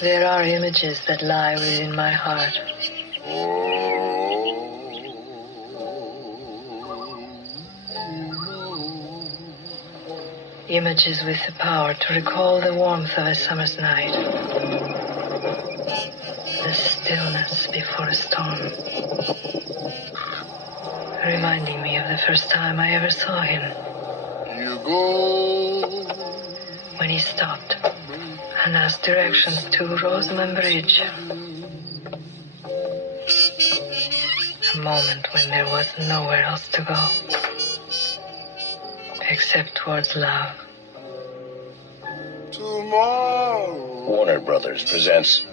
There are images that lie within my heart. Images with the power to recall the warmth of a summer's night. The stillness before a storm. Reminding me of the first time I ever saw him. You go. When he stopped and asked directions to Rosamond Bridge. A moment when there was nowhere else to go. Except towards love. Tomorrow. Warner Brothers presents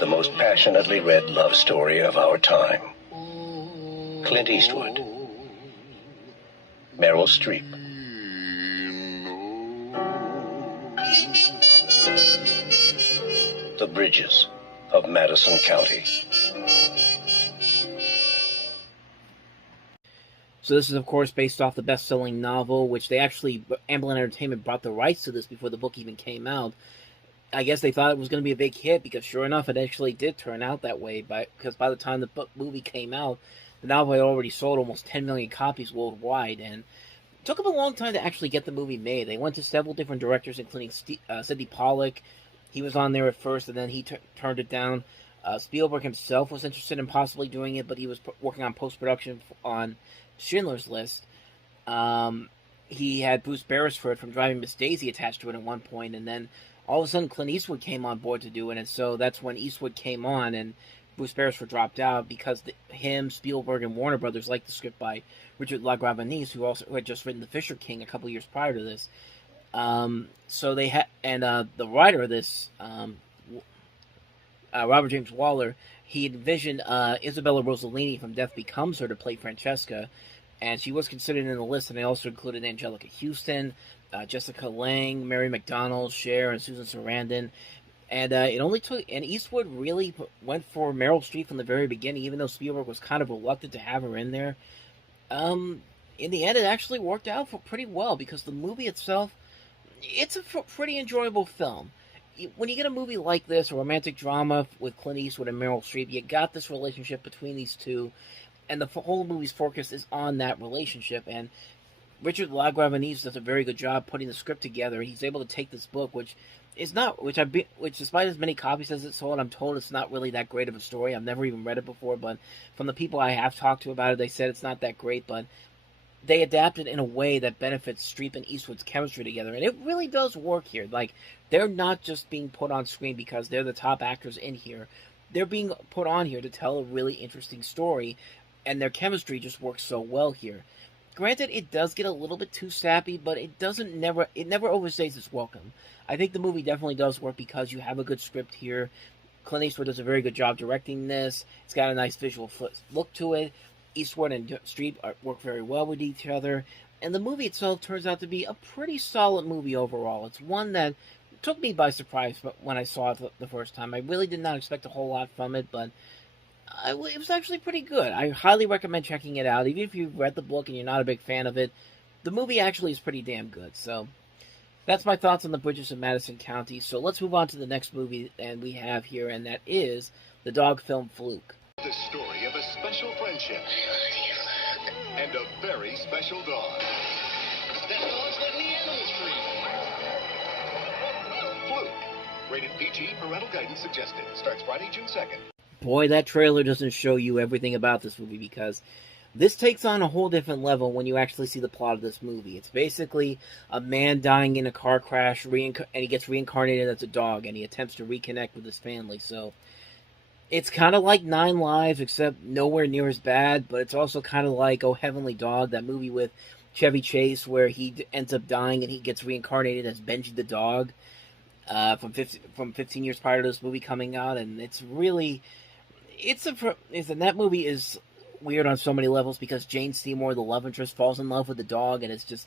the most passionately read love story of our time. Clint Eastwood. Meryl Streep. The Bridges of Madison County. So this is, of course, based off the best-selling novel, which they actually, Amblin Entertainment brought the rights to this before the book even came out. I guess they thought it was going to be a big hit, because sure enough, it actually did turn out that way, because by the time the movie came out, the novel had already sold almost 10 million copies worldwide, and it took them a long time to actually get the movie made. They went to several different directors, including Sidney Pollack. He was on there at first, and then he turned it down. Spielberg himself was interested in possibly doing it, but he was working on post-production on Schindler's List. He had Bruce Beresford from Driving Miss Daisy attached to it at one point, and then all of a sudden Clint Eastwood came on board to do it, and so that's when Eastwood came on, and Bruce Beresford dropped out because him, Spielberg, and Warner Brothers liked the script by Richard LaGravenese, who had just written The Fisher King a couple years prior to this. So they had, and the writer of this, Robert James Waller, he envisioned Isabella Rossellini from Death Becomes Her to play Francesca, and she was considered in the list, and they also included Angelica Houston, Jessica Lange, Mary McDonnell, Cher, and Susan Sarandon. And it only took, and Eastwood really went for Meryl Streep from the very beginning, even though Spielberg was kind of reluctant to have her in there. In the end, it actually worked out pretty well, because the movie itself, it's a pretty enjoyable film. When you get a movie like this, a romantic drama with Clint Eastwood and Meryl Streep, you got this relationship between these two, and the whole movie's focus is on that relationship. And Richard LaGravenese does a very good job putting the script together. He's able to take this book, which despite as many copies as it sold, I'm told it's not really that great of a story. I've never even read it before, but from the people I have talked to about it, they said it's not that great, but they adapted in a way that benefits Streep and Eastwood's chemistry together, and it really does work here. Like, they're not just being put on screen because they're the top actors in here. They're being put on here to tell a really interesting story, and their chemistry just works so well here. Granted, it does get a little bit too sappy, but it never overstays its welcome. I think the movie definitely does work because you have a good script here. Clint Eastwood does a very good job directing this. It's got a nice visual look to it. Eastwood and Streep work very well with each other, and the movie itself turns out to be a pretty solid movie overall. It's one that took me by surprise when I saw it the first time. I really did not expect a whole lot from it, but it was actually pretty good. I highly recommend checking it out. Even if you've read the book and you're not a big fan of it, the movie actually is pretty damn good. So that's my thoughts on The Bridges of Madison County. So let's move on to the next movie and we have here, and that is the dog film Fluke. The story of a special friendship. I love you, Fluke. And a very special dog. That dog's letting the animals free. Fluke. Rated PG, parental guidance suggested. Starts Friday, June 2nd. Boy, that trailer doesn't show you everything about this movie, because this takes on a whole different level when you actually see the plot of this movie. It's basically a man dying in a car crash, and he gets reincarnated as a dog, and he attempts to reconnect with his family. So it's kind of like 9 Lives, except nowhere near as bad, but it's also kind of like Oh Heavenly Dog, that movie with Chevy Chase, where he ends up dying and he gets reincarnated as Benji the dog from 15 years prior to this movie coming out. And it's really, and that movie is weird on so many levels, because Jane Seymour, the love interest, falls in love with the dog, and it's just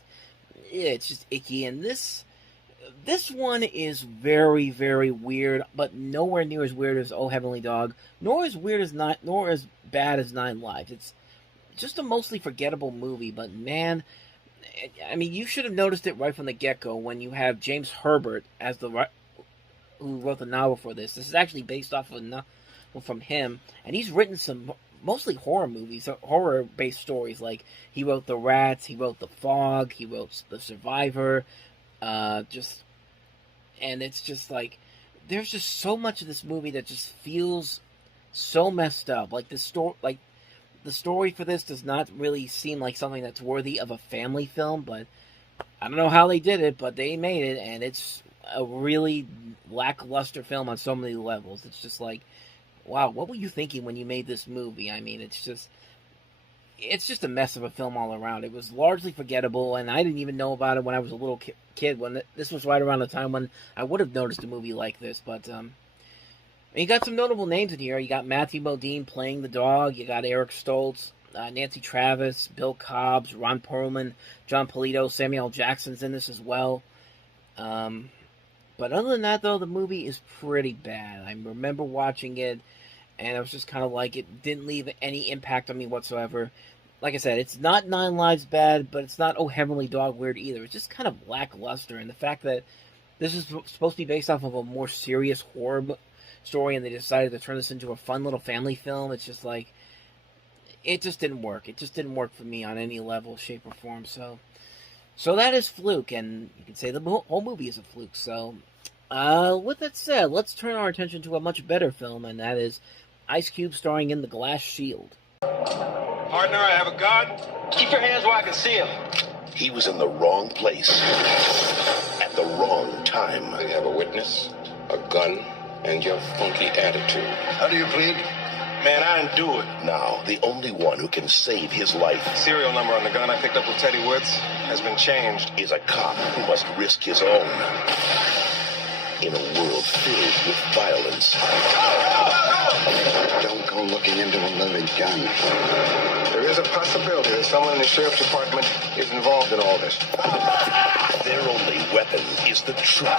icky. And this one is very, very weird, but nowhere near as weird as Oh Heavenly Dog, nor as bad as 9 Lives. It's just a mostly forgettable movie, but man, I mean, you should have noticed it right from the get-go when you have James Herbert as who who wrote the novel for this. This is actually based off of a novel from him, and he's written some mostly horror movies, horror-based stories. Like, he wrote The Rats, he wrote The Fog, he wrote The Survivor, and it's just like, there's just so much of this movie that just feels so messed up. Like, the story for this does not really seem like something that's worthy of a family film, but I don't know how they did it, but they made it, and it's a really lackluster film on so many levels. It's just like, wow, what were you thinking when you made this movie? I mean, it's just a mess of a film all around. It was largely forgettable, and I didn't even know about it when I was a little kid. When this was right around the time when I would have noticed a movie like this. But you got some notable names in here. You got Matthew Modine playing the dog. You got Eric Stoltz, Nancy Travis, Bill Cobbs, Ron Perlman, John Polito, Samuel L. Jackson's in this as well. But other than that, though, the movie is pretty bad. I remember watching it, and I was just kind of like, it didn't leave any impact on me whatsoever. Like I said, it's not Nine Lives bad, but it's not Oh Heavenly Dog weird either. It's just kind of lackluster, and the fact that this is supposed to be based off of a more serious horror story, and they decided to turn this into a fun little family film, it's just like, it just didn't work. It just didn't work for me on any level, shape, or form, so that is Fluke, and you can say the whole movie is a fluke. So, with that said, let's turn our attention to a much better film, and that is Ice Cube starring in The Glass Shield. Partner, I have a gun. Keep your hands where I can see him. He was in the wrong place at the wrong time. I have a witness, a gun, and your funky attitude. How do you plead? Man, I didn't do it. Now, the only one who can save his life, Serial number on the gun I picked up with Teddy Woods has been changed. is a cop who must risk his own in a world filled with violence. Don't go looking into a loaded gun. There is a possibility that someone in the sheriff's department is involved in all this. Their only weapon is the truth.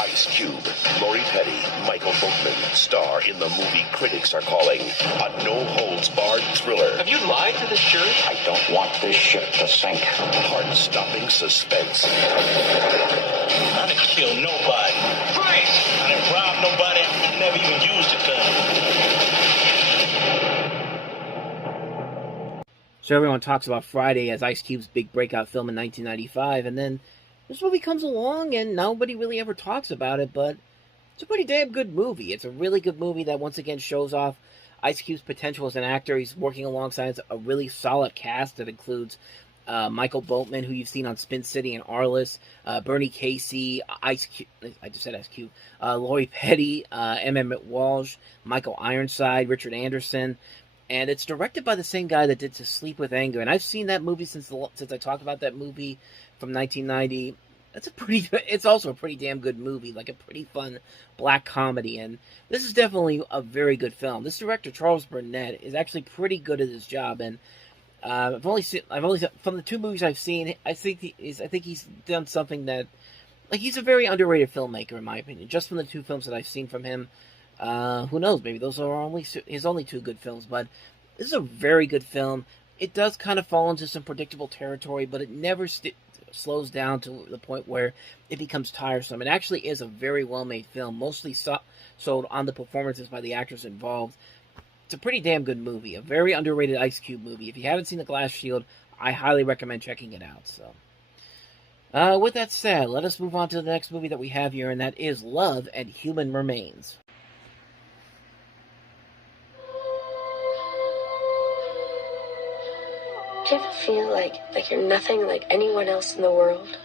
Ice Cube, Lori Petty, Michael Boatman star in the movie critics are calling a no-holds-barred thriller. Have you lied to this jury? I don't want this ship to sink. Heart-stopping suspense. I didn't kill nobody. Right! I didn't rob nobody. Never even used a gun. So everyone talks about Friday as Ice Cube's big breakout film in 1995, and then this movie comes along and nobody really ever talks about it, but it's a pretty damn good movie. It's a really good movie that once again shows off Ice Cube's potential as an actor. He's working alongside a really solid cast that includes Michael Boatman, who you've seen on Spin City and Arliss, Bernie Casey, Ice Cube, I just said Ice Cube, Lori Petty, Emmett Walsh, Michael Ironside, Richard Anderson, and it's directed by the same guy that did To Sleep with Anger, and I've seen that movie since I talked about that movie from 1990. It's also a pretty damn good movie, like a pretty fun black comedy, and this is definitely a very good film. This director, Charles Burnett, is actually pretty good at his job, and I've only seen from the two movies I've seen, I think he's done something that, like, he's a very underrated filmmaker in my opinion. Just from the two films that I've seen from him, who knows? Maybe those are his only two good films. But this is a very good film. It does kind of fall into some predictable territory, but it never slows down to the point where it becomes tiresome. It actually is a very well-made film, mostly sold on the performances by the actors involved. It's a pretty damn good movie, a very underrated Ice Cube movie. If you haven't seen The Glass Shield, I highly recommend checking it out. So, with that said, let us move on to the next movie that we have here, and that is Love and Human Remains. Do you ever feel like you're nothing like anyone else in the world?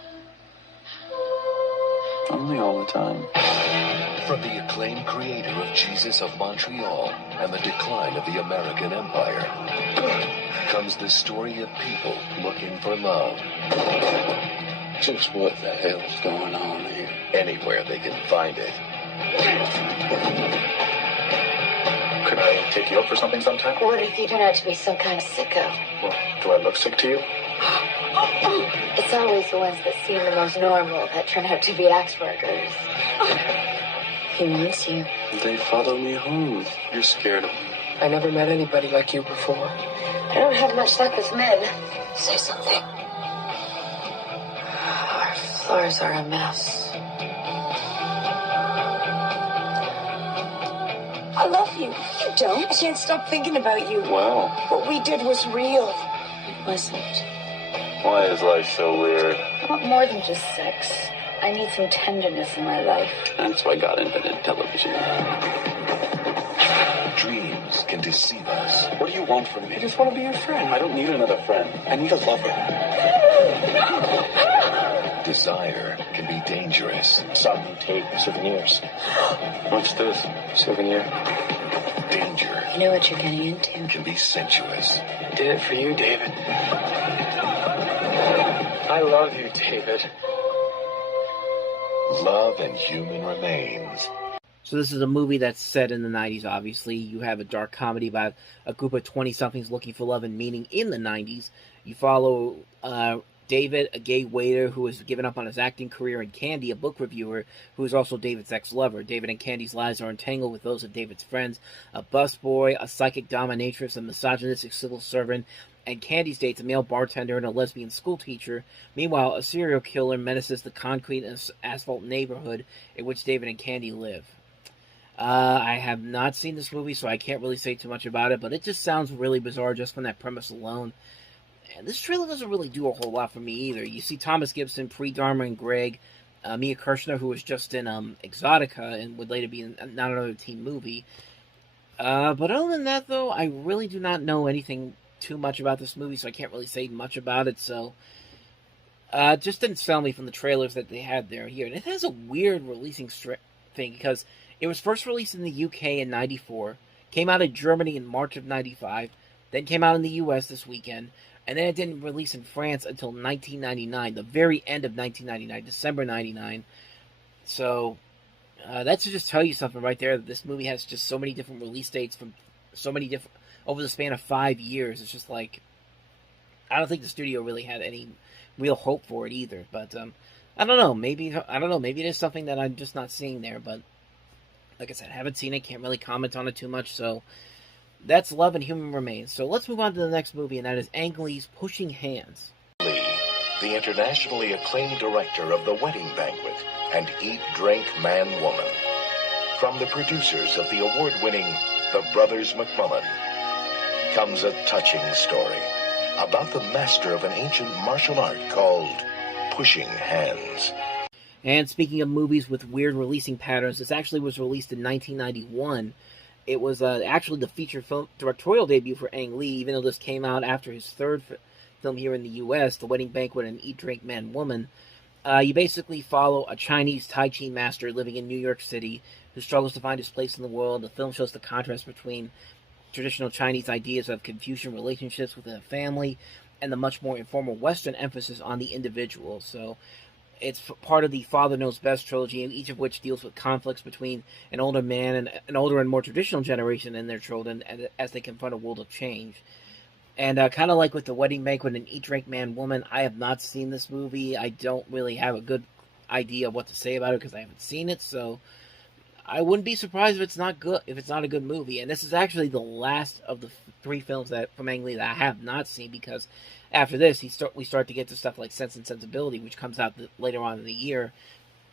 Only all the time. From the acclaimed creator of Jesus of Montreal and the decline of the American Empire comes the story of people looking for love. Just what the hell's going on here? Anywhere they can find it. Could I take you up for something sometime? What if you turn out to be some kind of sicko? Well, do I look sick to you? It's always the ones that seem the most normal that turn out to be Asperger's. He wants you. They follow me home. You're scared of them. I never met anybody like you before. I don't have much luck with men. Say something. Our floors are a mess. I love you. You don't. I can't stop thinking about you. Wow. What we did was real. It wasn't. Why is life so weird? I want more than just sex. I need some tenderness in my life. That's why God invented television. Dreams can deceive us. What do you want from me? I just want to be your friend. I don't need another friend. I need a lover. Desire can be dangerous. Some tape souvenirs. What's this? Souvenir. Danger You know what you're getting into. can be sensuous. I did it for you, David. I love you, David. Love and Human Remains. So this is a movie that's set in the 90s, obviously. You have a dark comedy about a group of 20-somethings looking for love and meaning in the 90s. You follow David, a gay waiter who has given up on his acting career, and Candy, a book reviewer who is also David's ex-lover. David and Candy's lives are entangled with those of David's friends, a busboy, a psychic dominatrix, a misogynistic civil servant, and Candy's dates a male bartender and a lesbian schoolteacher. Meanwhile, a serial killer menaces the concrete and asphalt neighborhood in which David and Candy live. I have not seen this movie, so I can't really say too much about it, but it just sounds really bizarre just from that premise alone. And this trailer doesn't really do a whole lot for me either. You see Thomas Gibson, Pre-Dharma, and Greg, Mia Kirshner, who was just in Exotica and would later be in Not Another Teen Movie. But other than that, though, I really do not know anything too much about this movie, so I can't really say much about it, so it just didn't sell me from the trailers that they had there here. And it has a weird releasing thing, because it was first released in the UK in 94, came out in Germany in March of 95, then came out in the US this weekend, and then it didn't release in France until 1999, the very end of 1999, December 99. So that should just tell you something right there, that this movie has just so many different release dates from so many different, over the span of 5 years. It's just like, I don't think the studio really had any real hope for it either. But I don't know. Maybe it is something that I'm just not seeing there. But like I said, I haven't seen it. Can't really comment on it too much. So that's Love and Human Remains. So let's move on to the next movie, and that is Ang Lee's Pushing Hands. Lee, the internationally acclaimed director of The Wedding Banquet and Eat, Drink, Man, Woman. From the producers of the award-winning The Brothers McMullen comes a touching story about the master of an ancient martial art called Pushing Hands. And speaking of movies with weird releasing patterns, this actually was released in 1991. It was actually the feature film directorial debut for Ang Lee, even though this came out after his third film here in the U.S., The Wedding Banquet and Eat, Drink, Man, Woman. You basically follow a Chinese Tai Chi master living in New York City who struggles to find his place in the world. The film shows the contrast between traditional Chinese ideas of Confucian relationships within a family and the much more informal Western emphasis on the individual. So it's part of the Father Knows Best trilogy, each of which deals with conflicts between an older man and an older and more traditional generation and their children as they confront a world of change. And kind of like with The Wedding Banquet and Eat, Drink, Man, Woman, I have not seen this movie. I don't really have a good idea of what to say about it because I haven't seen it, so I wouldn't be surprised if it's not good, if it's not a good movie. And this is actually the last of the 3 films from Ang Lee that I have not seen, because after this we start to get to stuff like Sense and Sensibility, which comes out later on in the year.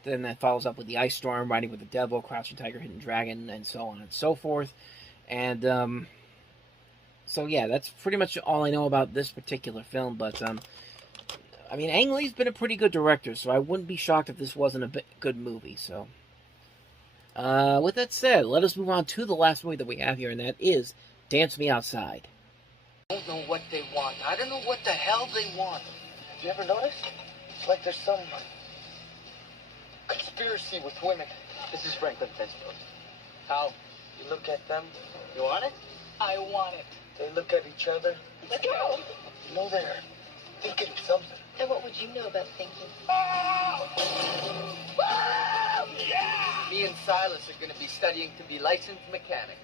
Then that follows up with The Ice Storm, Riding with the Devil, Crouching Tiger, Hidden Dragon, and so on and so forth. And so yeah, that's pretty much all I know about this particular film. But I mean, Ang Lee's been a pretty good director, so I wouldn't be shocked if this wasn't a good movie. So with that said, let us move on to the last movie that we have here, and that is Dance Me Outside. I don't know what they want. I don't know what the hell they want. Have you ever noticed? It's like there's some conspiracy with women. This is Franklin Fenstone. How? You look at them. You want it? I want it. They look at each other. Let's go. You know they're thinking something. And what would you know about thinking? Yeah! Me and Silas are going to be studying to be licensed mechanics.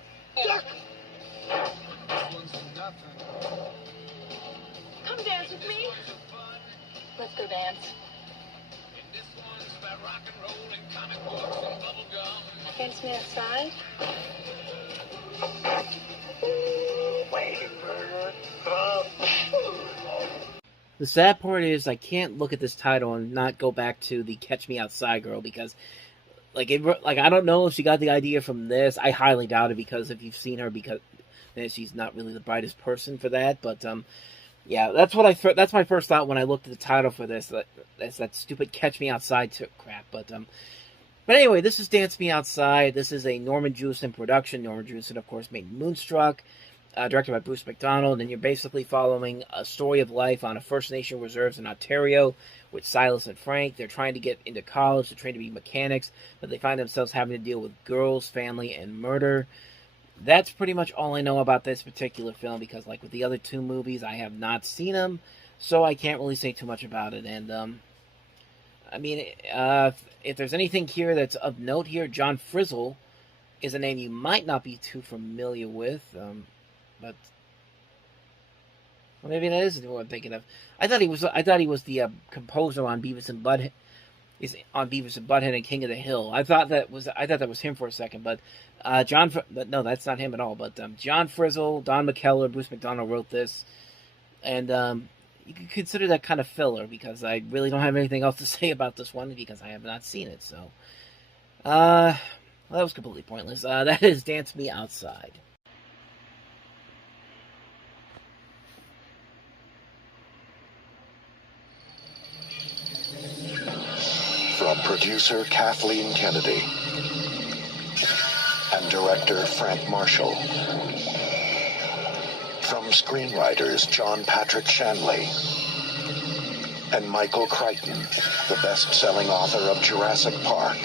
Come dance with me. Let's go dance. Dance me outside. The sad part is I can't look at this title and not go back to the Catch Me Outside girl, because like I don't know if she got the idea from this. I highly doubt it, because if you've seen her, because she's not really the brightest person for that. But yeah, that's my first thought when I looked at the title for this. That's that stupid "Catch Me Outside" crap. But anyway, this is Dance Me Outside. This is a Norman Jewison production. Norman Jewison, of course, made Moonstruck, directed by Bruce McDonald, and you're basically following a story of life on a First Nation reserves in Ontario with Silas and Frank. They're trying to get into college, they're trying to be mechanics, but they find themselves having to deal with girls, family, and murder. That's pretty much all I know about this particular film, because like with the other two movies, I have not seen them, so I can't really say too much about it. And I mean, if there's anything here that's of note here, John Frizzle is a name you might not be too familiar with, but well, maybe that isn't what I'm thinking of. I thought he was the composer on Beavis and Butthead. He's on Beavis and Butthead and King of the Hill. I thought that was him for a second, but but no, that's not him at all. But John Frizzle, Don McKellar, Bruce McDonald wrote this, and you can consider that kind of filler, because I really don't have anything else to say about this one, because I have not seen it. So, well, that was completely pointless. That is Dance Me Outside. From producer Kathleen Kennedy and director Frank Marshall. From screenwriters John Patrick Shanley and Michael Crichton, the best-selling author of Jurassic Park.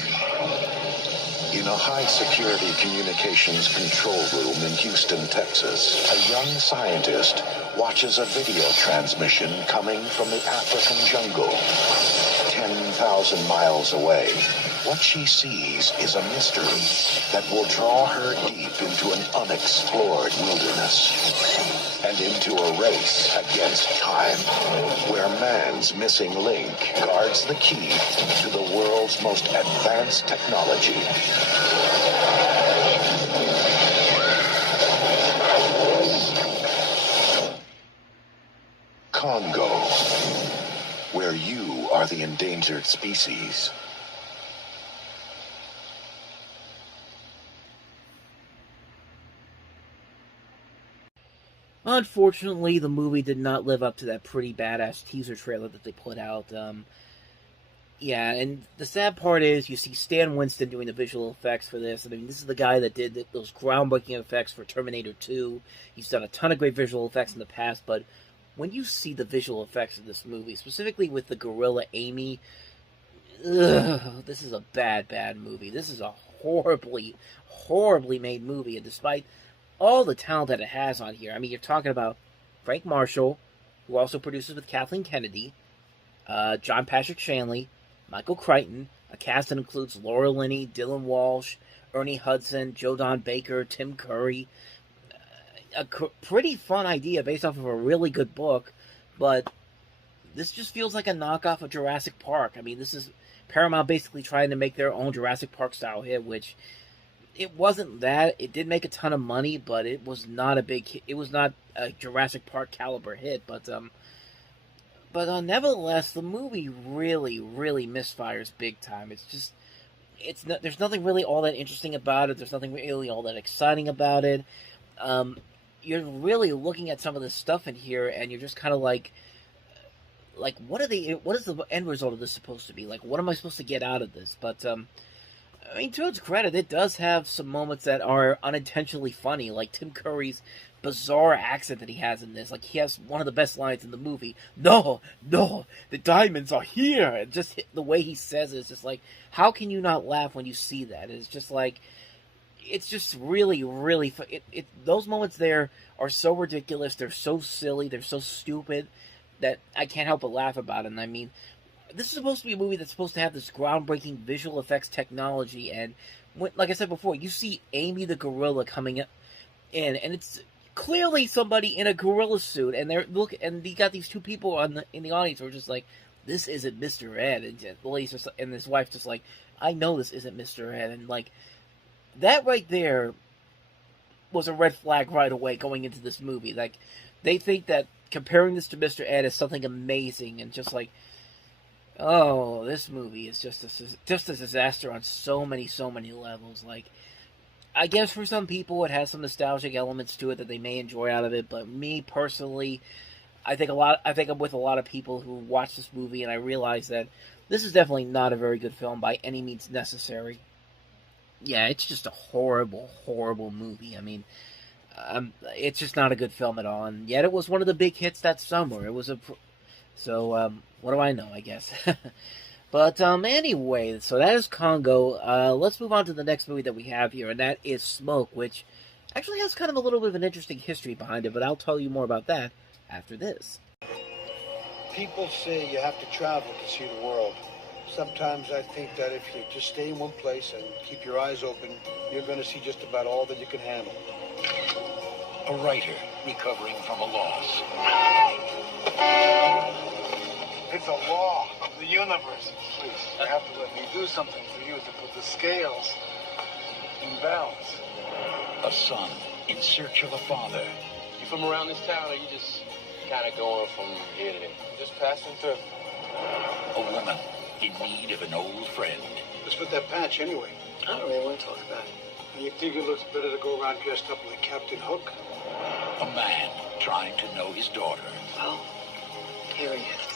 In a high-security communications control room in Houston, Texas, a young scientist watches a video transmission coming from the African jungle, 10,000 miles away. What she sees is a mystery that will draw her deep into an unexplored wilderness and into a race against time, where man's missing link guards the key to the world's most advanced technology. Congo, where you are the endangered species. Unfortunately, the movie did not live up to that pretty badass teaser trailer that they put out. Yeah, and the sad part is you see Stan Winston doing the visual effects for this. I mean, this is the guy that did those groundbreaking effects for Terminator 2. He's done a ton of great visual effects in the past, but when you see the visual effects of this movie, specifically with the gorilla Amy, this is a bad, bad movie. This is a horribly, horribly made movie, and despite all the talent that it has on here, I mean, you're talking about Frank Marshall, who also produces with Kathleen Kennedy, John Patrick Shanley, Michael Crichton, a cast that includes Laura Linney, Dylan Walsh, Ernie Hudson, Joe Don Baker, Tim Curry. A pretty fun idea based off of a really good book, but this just feels like a knockoff of Jurassic Park. I mean, this is Paramount basically trying to make their own Jurassic Park style hit, which it wasn't that. It did make a ton of money, but it was not a big hit. It was not a Jurassic Park caliber hit, but nevertheless, the movie really, really misfires big time. There's nothing really all that interesting about it. There's nothing really all that exciting about it. You're really looking at some of this stuff in here, and you're just kind of like, what is the end result of this supposed to be? Like, what am I supposed to get out of this? But, I mean, to its credit, it does have some moments that are unintentionally funny, like Tim Curry's bizarre accent that he has in this. Like, he has one of the best lines in the movie. No, the diamonds are here. And just the way he says it is just like, how can you not laugh when you see that? It's just like, it's just really, really fun. Those moments there are so ridiculous. They're so silly. They're so stupid that I can't help but laugh about it. And I mean, this is supposed to be a movie that's supposed to have this groundbreaking visual effects technology. And like I said before, you see Amy the gorilla coming in, and it's clearly somebody in a gorilla suit. And and you got these two people in the audience who are just like, "This isn't Mr. Ed." And the lady's just, and his wife's just like, "I know this isn't Mr. Ed." And like, that right there was a red flag right away going into this movie. Like, they think that comparing this to Mr. Ed is something amazing, and just like, Oh, this movie is just a disaster on so many levels. Like, I guess for some people it has some nostalgic elements to it that they may enjoy out of it, but me personally, I think I'm with a lot of people who watch this movie, and I realize that this is definitely not a very good film by any means necessary. Yeah, it's just a horrible movie. I mean, it's just not a good film at all, and yet it was one of the big hits that summer. It was so, what do I know, I guess. But, anyway, so that is Congo. Let's move on to the next movie that we have here, and that is Smoke, which actually has kind of a little bit of an interesting history behind it, but I'll tell you more about that after this. People say you have to travel to see the world. Sometimes I think that if you just stay in one place and keep your eyes open, you're going to see just about all that you can handle. A writer recovering from a loss. It's a law of the universe. Please, you have to let me do something for you to put the scales in balance. A son in search of a father. You from around this town, or you just kind of going from here to there? Just passing through. A woman in need of an old friend. Let's put that patch anyway. I don't really want to talk about it. And you think it looks better to go around dressed up like Captain Hook? A man trying to know his daughter. Well, here he is.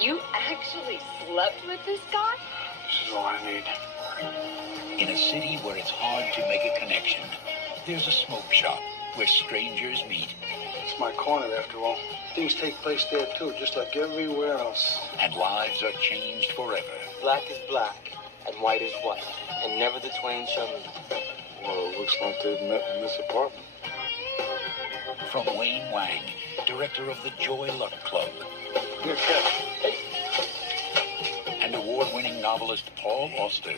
You actually slept with this guy? This is all I need. In a city where it's hard to make a connection, there's a smoke shop where strangers meet. It's my corner, after all. Things take place there, too, just like everywhere else. And lives are changed forever. Black is black, and white is white, and never the twain shall meet. Well, it looks like they've met in this apartment. From Wayne Wang, director of the Joy Luck Club. And award-winning novelist Paul Auster.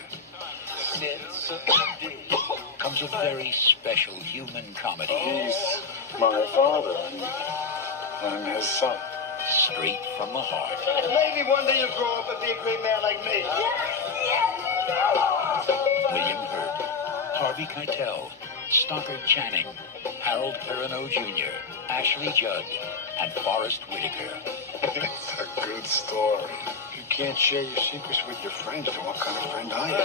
Comes a very special human comedy. He's my father, and I'm his son. Straight from the heart. Maybe one day you'll grow up and be a great man like me. William Hurt, Harvey Keitel, Stockard Channing, Harold Perrineau Jr., Ashley Judd, and Forrest Whitaker. It's a good story. You can't share your secrets with your friends, then what kind of friend are you?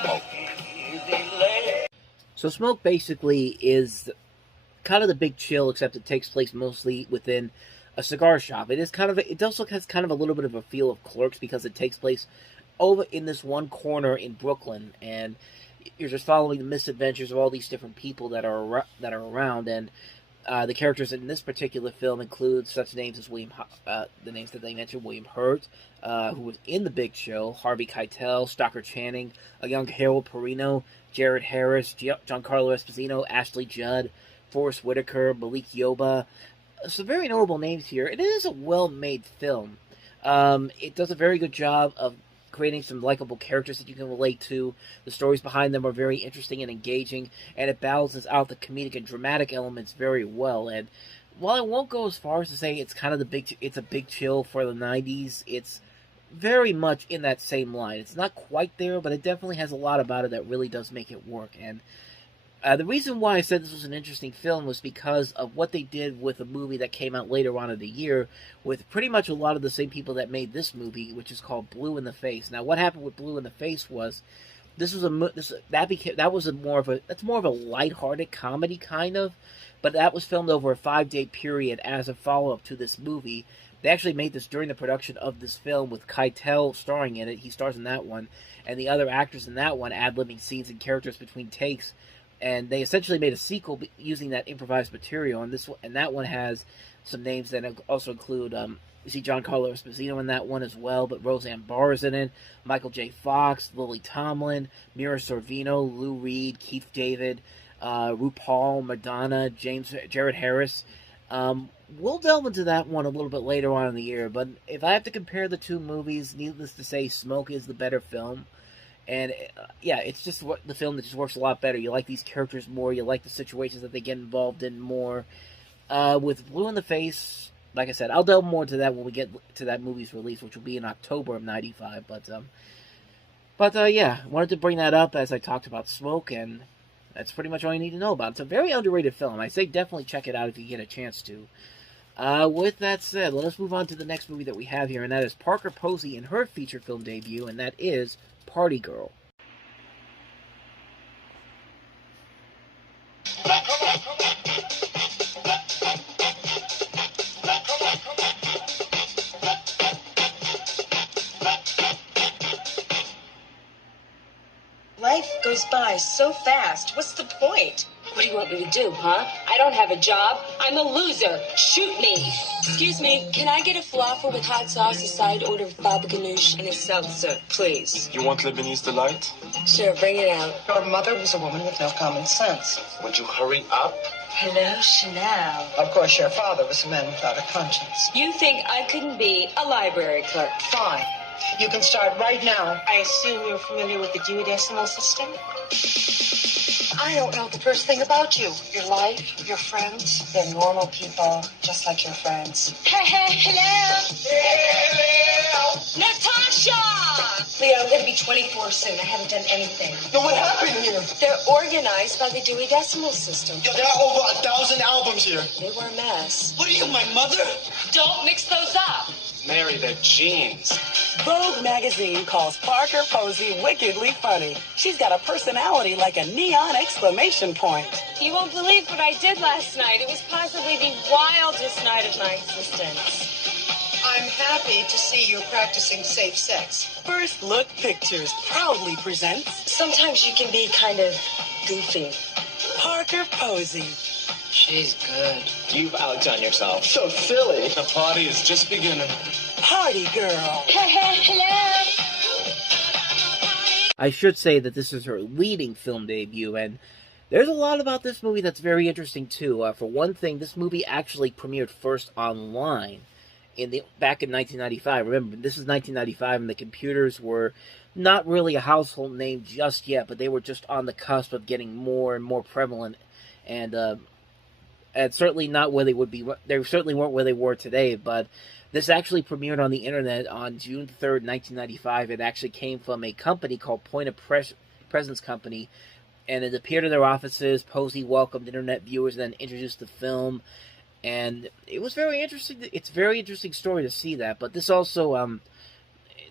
Smoke. So Smoke basically is kind of the Big Chill, except it takes place mostly within a cigar shop. It also has kind of a little bit of a feel of Clerks because it takes place over in this one corner in Brooklyn, and you're just following the misadventures of all these different people that are around, and the characters in this particular film include such names as the names that they mentioned: William Hurt, who was in The Big Chill, Harvey Keitel, Stockard Channing, a young Harold Perrineau, Jared Harris, Giancarlo Esposito, Ashley Judd, Forrest Whitaker, Malik Yoba. Some very notable names here. It is a well-made film. It does a very good job of creating some likable characters that you can relate to. The stories behind them are very interesting and engaging, and it balances out the comedic and dramatic elements very well. And while I won't go as far as to say it's kind of it's a Big Chill for the 90s, it's very much in that same line. It's not quite there, but it definitely has a lot about it that really does make it work. And the reason why I said this was an interesting film was because of what they did with a movie that came out later on in the year with pretty much a lot of the same people that made this movie, which is called Blue in the Face. Now, what happened with Blue in the Face was that's more of a lighthearted comedy kind of, but that was filmed over a 5-day period as a follow-up to this movie. They actually made this during the production of this film with Keitel starring in it. He stars in that one, and the other actors in that one ad-libbing scenes and characters between takes. And they essentially made a sequel using that improvised material, and that one has some names that also include you see Giancarlo Esposito in that one as well, but Roseanne Barr is in it, Michael J. Fox, Lily Tomlin, Mira Sorvino, Lou Reed, Keith David, RuPaul, Madonna, Jared Harris. We'll delve into that one a little bit later on in the year, but if I have to compare the two movies, needless to say, Smoke is the better film. And, it's just the film that just works a lot better. You like these characters more. You like the situations that they get involved in more. With Blue in the Face, like I said, I'll delve more into that when we get to that movie's release, which will be in October of 95. But wanted to bring that up as I talked about Smoke, and that's pretty much all you need to know about it. It's a very underrated film. I say definitely check it out if you get a chance to. With that said, let us move on to the next movie that we have here, and that is Parker Posey in her feature film debut, and that is Party Girl. Life goes by so fast. What's the point? What do you want me to do, huh? I don't have a job. I'm a loser. Shoot me. Excuse me, can I get a falafel with hot sauce, a side order of baba ganoush, and a salsa, please? You want Lebanese delight? Sure, bring it out. Your mother was a woman with no common sense. Would you hurry up? Hello, Chanel. Of course, your father was a man without a conscience. You think I couldn't be a library clerk? Fine. You can start right now. I assume you're familiar with the Dewey Decimal System? I don't know the first thing about you. Your life, your friends. They're normal people, just like your friends. Hello. Natasha! Leo, I'm going to be 24 soon. I haven't done anything. No, what happened here? They're organized by the Dewey Decimal System. Yo, there are over 1,000 albums here. They were a mess. What are you, my mother? Don't mix those up. Mary, they're jeans. Vogue magazine calls Parker Posey wickedly funny. She's got a personality like a neon exclamation point. You won't believe what I did last night. It was possibly the wildest night of my existence. I'm happy to see you're practicing safe sex. First Look Pictures proudly presents... Sometimes you can be kind of goofy. Parker Posey. She's good. You've outdone yourself. So silly. The party is just beginning. Party Girl. Hello. I should say that this is her leading film debut, and there's a lot about this movie that's very interesting too. For one thing, this movie actually premiered first online back in 1995. Remember, this is 1995, and the computers were not really a household name just yet, but they were just on the cusp of getting more and more prevalent, and certainly not where they would be. They certainly weren't where they were today, but this actually premiered on the internet on June 3rd, 1995. It actually came from a company called Point of Presence Company, and it appeared in their offices. Posey welcomed internet viewers and then introduced the film, and it was very interesting. It's a very interesting story to see that, but this also,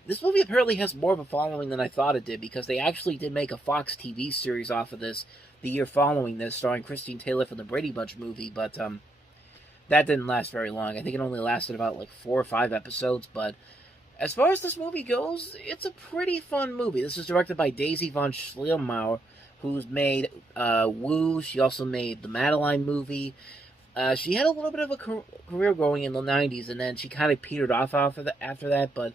this movie apparently has more of a following than I thought it did, because they actually did make a Fox TV series off of this the year following this, starring Christine Taylor from the Brady Bunch movie, but that didn't last very long. I think it only lasted about like 4 or 5 episodes, but as far as this movie goes, it's a pretty fun movie. This is directed by Daisy von Schlielmauer, who's made Woo. She also made the Madeline movie. She had a little bit of a career going in the 90s, and then she kind of petered off after that, but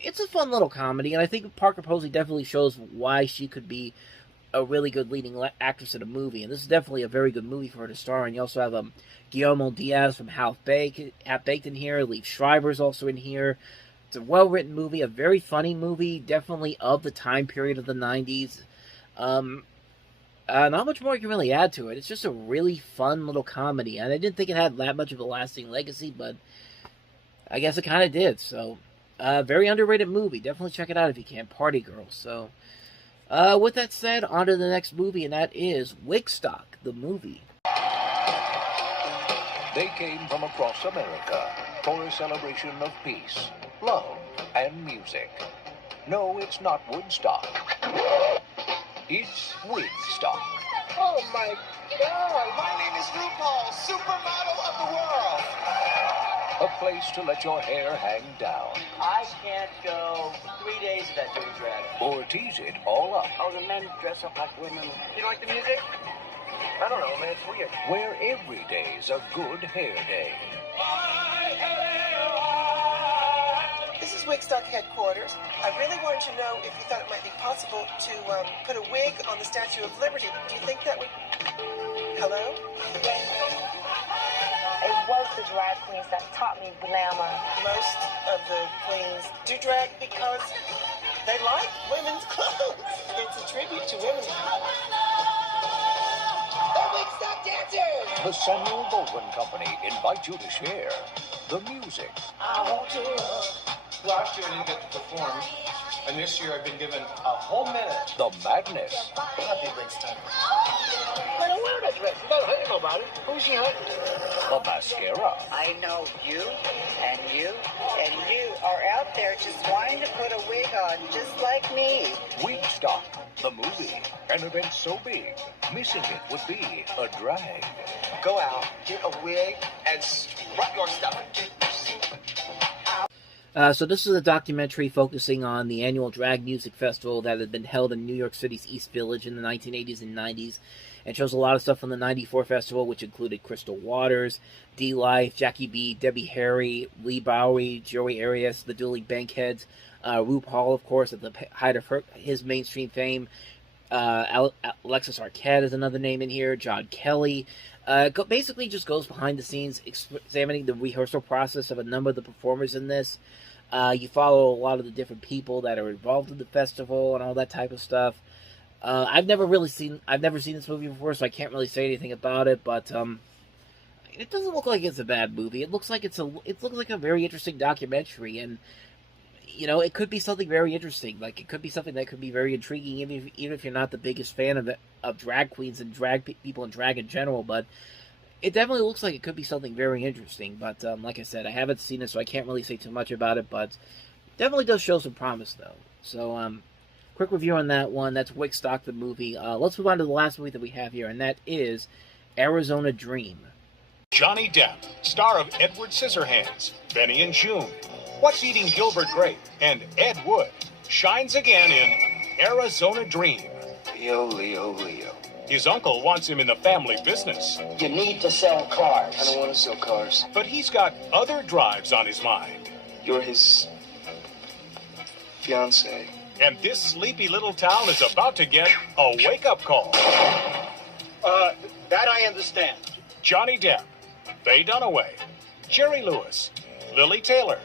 it's a fun little comedy, and I think Parker Posey definitely shows why she could be a really good leading actress in a movie, and this is definitely a very good movie for her to star in. You also have Guillermo Diaz from Half Baked in here. Liev Schreiber's also in here. It's a well-written movie, a very funny movie, definitely of the time period of the 90s. Not much more you can really add to it. It's just a really fun little comedy, and I didn't think it had that much of a lasting legacy, but I guess it kind of did. So, very underrated movie. Definitely check it out if you can. Party Girl. So, with that said, on to the next movie, and that is Wigstock, the movie. They came from across America for a celebration of peace, love, and music. No, it's not Woodstock. It's Wigstock. Oh my God! My name is RuPaul, supermodel of the world. A place to let your hair hang down. I can't go 3 days of that dirty drag. Or tease it all up. Oh, the men dress up like women. You don't like the music? I don't know, man. It's weird. Where every day's a good hair day. This is Wigstock headquarters. I really wanted to know if you thought it might be possible to put a wig on the Statue of Liberty. Do you think that would... Hello? It was the drag queens that taught me glamour. Most of the queens do drag because they like women's clothes. It's a tribute to women. The Wigstock dancers! The Samuel Goldwyn Company invites you to share the music. I want to. Last year I didn't get to perform. And this year I've been given a whole minute. The madness. Happy Lightstorm. I don't wear that dress. You don't hurt nobody. Who's she hurting? The mascara. I know you, and you, and you are out there just wanting to put a wig on, just like me. Wigstock, the movie. An event so big, missing it would be a drag. Go out, get a wig, and strut your stuff. So this is a documentary focusing on the annual drag music festival that had been held in New York City's East Village in the 1980s and 90s. And shows a lot of stuff from the 94 festival, which included Crystal Waters, D-Life, Jackie B, Debbie Harry, Lee Bowery, Joey Arias, the Dueling Bankheads, RuPaul, of course, at the height of his mainstream fame. Alexis Arquette is another name in here. John Kelly. Basically just goes behind the scenes, examining the rehearsal process of a number of the performers in this. You follow a lot of the different people that are involved in the festival and all that type of stuff. I've never seen this movie before, so I can't really say anything about it. But it doesn't look like it's a bad movie. It looks like it looks like a very interesting documentary, and you know, it could be something very interesting. Like, it could be something that could be very intriguing, even if you're not the biggest fan of drag queens and drag people and drag in general. But it definitely looks like it could be something very interesting. But like I said, I haven't seen it, so I can't really say too much about it. But definitely does show some promise, though. So quick review on that one. That's Wigstock, the movie. Let's move on to the last movie that we have here, and that is Arizona Dream. Johnny Depp, star of Edward Scissorhands, Benny and June, What's Eating Gilbert Grape, and Ed Wood, shines again in Arizona Dream. Leo, Leo, Leo. His uncle wants him in the family business. You need to sell cars. I don't want to sell cars. But he's got other drives on his mind. You're his fiancé. And this sleepy little town is about to get a wake-up call. That I understand. Johnny Depp, Faye Dunaway, Jerry Lewis, Lily Taylor,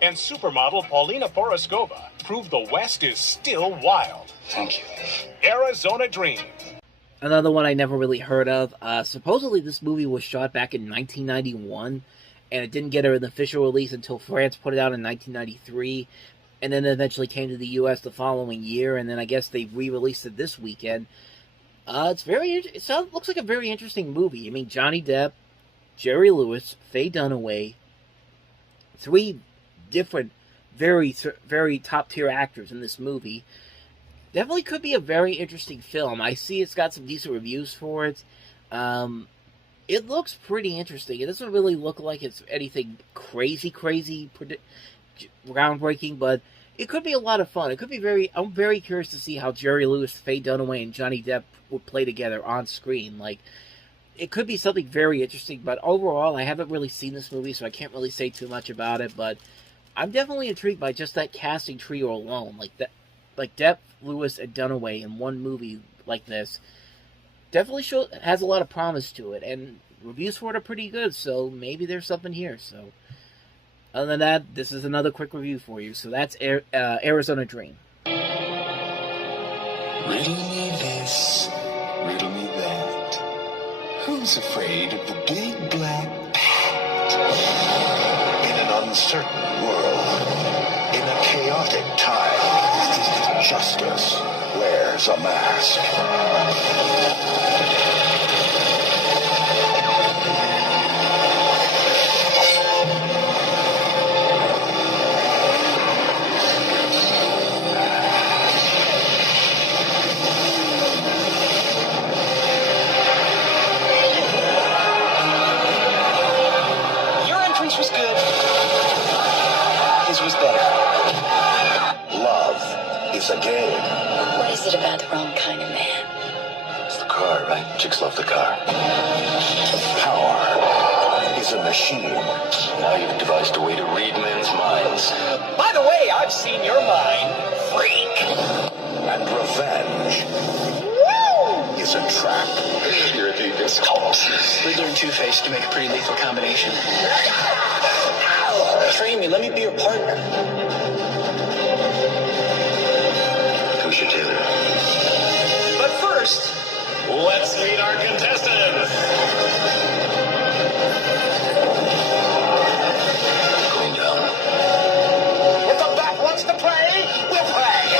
and supermodel Paulina Poroskova prove the West is still wild. Thank you. Arizona Dream. Another one I never really heard of. Supposedly this movie was shot back in 1991, and it didn't get an official release until France put it out in 1993, and then it eventually came to the U.S. the following year, and then I guess they re-released it this weekend. It looks like a very interesting movie. I mean, Johnny Depp, Jerry Lewis, Faye Dunaway, three different, very, very top-tier actors in this movie. Definitely could be a very interesting film. I see it's got some decent reviews for it. It looks pretty interesting. It doesn't really look like it's anything crazy groundbreaking, but it could be a lot of fun. I'm very curious to see how Jerry Lewis, Faye Dunaway, and Johnny Depp would play together on screen. Like, it could be something very interesting, but overall, I haven't really seen this movie, so I can't really say too much about it, but I'm definitely intrigued by just that casting trio alone. Like Depp, Lewis, and Dunaway in one movie like this definitely has a lot of promise to it, and reviews for it are pretty good, so maybe there's something here. So other than that, this is another quick review for you. So that's Arizona Dream. Riddle me this, riddle me that. Who's afraid of the big black bat? In an uncertain world, in a chaotic time, justice wears a mask. Was good. His was better. Love is a game. What is it about the wrong kind of man? It's the car, right? Chicks love the car. Power is a machine. Now you've devised a way to read men's minds. By the way, I've seen your mind, freak. And revenge is a trap. You're the biggest cult. Riddler and Two-Face to make a pretty lethal combination. Train me, let me be your partner. Who's your tailor? But first, Let's meet our contestants. Going down. if the bat wants to play, we'll play.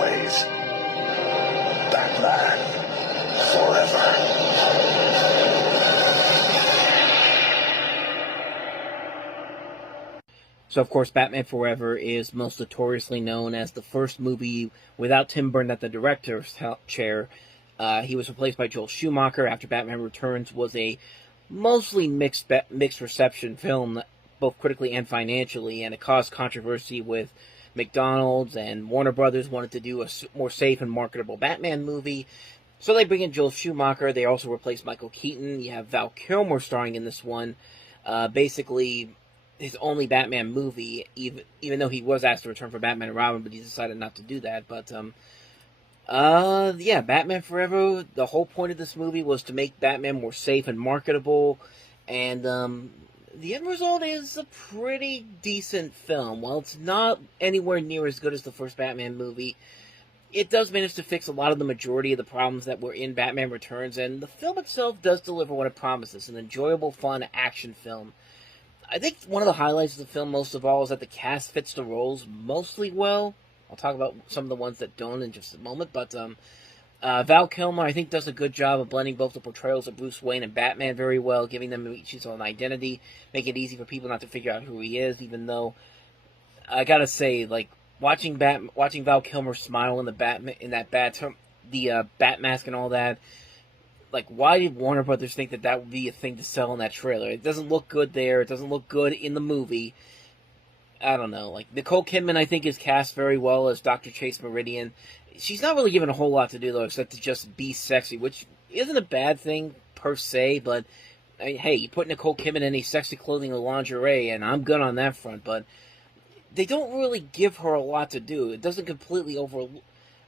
ways. Batman Forever. So, of course, Batman Forever is most notoriously known as the first movie without Tim Burton at the director's chair. He was replaced by Joel Schumacher after Batman Returns was a mostly mixed reception film, both critically and financially, and it caused controversy with McDonald's, and Warner Brothers wanted to do a more safe and marketable Batman movie. So they bring in Joel Schumacher. They also replaced Michael Keaton. You have Val Kilmer starring in this one. Basically his only Batman movie, even though he was asked to return for Batman and Robin, but he decided not to do that. But yeah, Batman Forever, the whole point of this movie was to make Batman more safe and marketable, and the end result is a pretty decent film. While it's not anywhere near as good as the first Batman movie, it does manage to fix a lot of the majority of the problems that were in Batman Returns, and the film itself does deliver what it promises, an enjoyable, fun action film. I think one of the highlights of the film, most of all, is that the cast fits the roles mostly well. I'll talk about some of the ones that don't in just a moment, but Val Kilmer, I think, does a good job of blending both the portrayals of Bruce Wayne and Batman very well, giving them each his own identity, making it easy for people not to figure out who he is, even though, I gotta say, like, watching Val Kilmer smile in that bat mask and all that, like, why did Warner Brothers think that would be a thing to sell in that trailer? It doesn't look good there. It doesn't look good in the movie. I don't know. Like, Nicole Kidman, I think, is cast very well as Dr. Chase Meridian. She's not really given a whole lot to do, though, except to just be sexy, which isn't a bad thing, per se, but, I mean, hey, you put Nicole Kidman in any sexy clothing or lingerie, and I'm good on that front, but they don't really give her a lot to do. It doesn't completely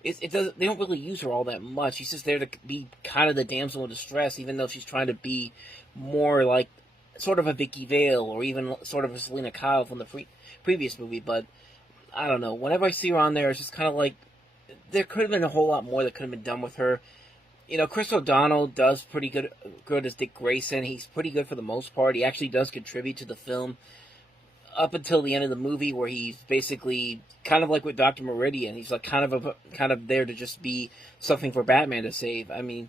they don't really use her all that much. She's just there to be kind of the damsel in distress, even though she's trying to be more like sort of a Vicky Vale or even sort of a Selena Kyle from the previous movie. But I don't know. Whenever I see her on there, it's just kind of like there could have been a whole lot more that could have been done with her. You know, Chris O'Donnell does pretty good as Dick Grayson. He's pretty good for the most part. He actually does contribute to the film up until the end of the movie, where he's basically kind of like with Dr. Meridian. He's like kind of there to just be something for Batman to save. I mean,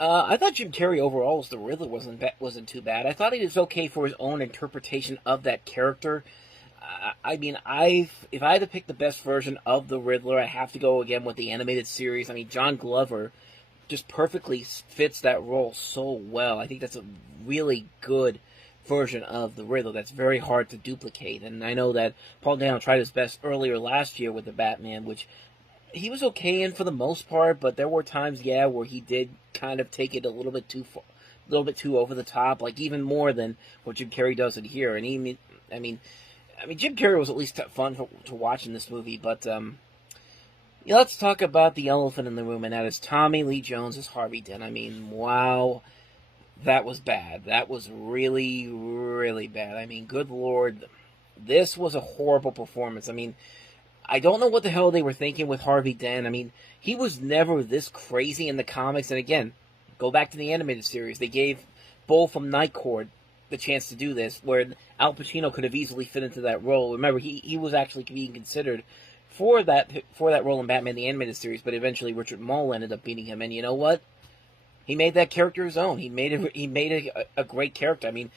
I thought Jim Carrey overall as the Riddler wasn't too bad. I thought he was okay for his own interpretation of that character. I mean, if I had to pick the best version of the Riddler, I have to go again with the animated series. I mean, John Glover just perfectly fits that role so well. I think that's a really good version of the Riddler that's very hard to duplicate. And I know that Paul Dano tried his best earlier last year with the Batman, which he was okay in for the most part, but there were times, where he did kind of take it a little bit too far, a little bit too over the top, like even more than what Jim Carrey does in here. And I mean, Jim Carrey was at least fun to watch in this movie, but let's talk about the elephant in the room, and that is Tommy Lee Jones as Harvey Dent. I mean, wow. That was bad. That was really, really bad. I mean, good Lord. This was a horrible performance. I mean, I don't know what the hell they were thinking with Harvey Dent. I mean, he was never this crazy in the comics. And again, go back to the animated series. They gave Bull from Night Court the chance to do this, where Al Pacino could have easily fit into that role. Remember, he was actually being considered for that role in Batman the Animated Series, but eventually Richard Mole ended up beating him. And you know what? He made that character his own. He made a great character. I mean,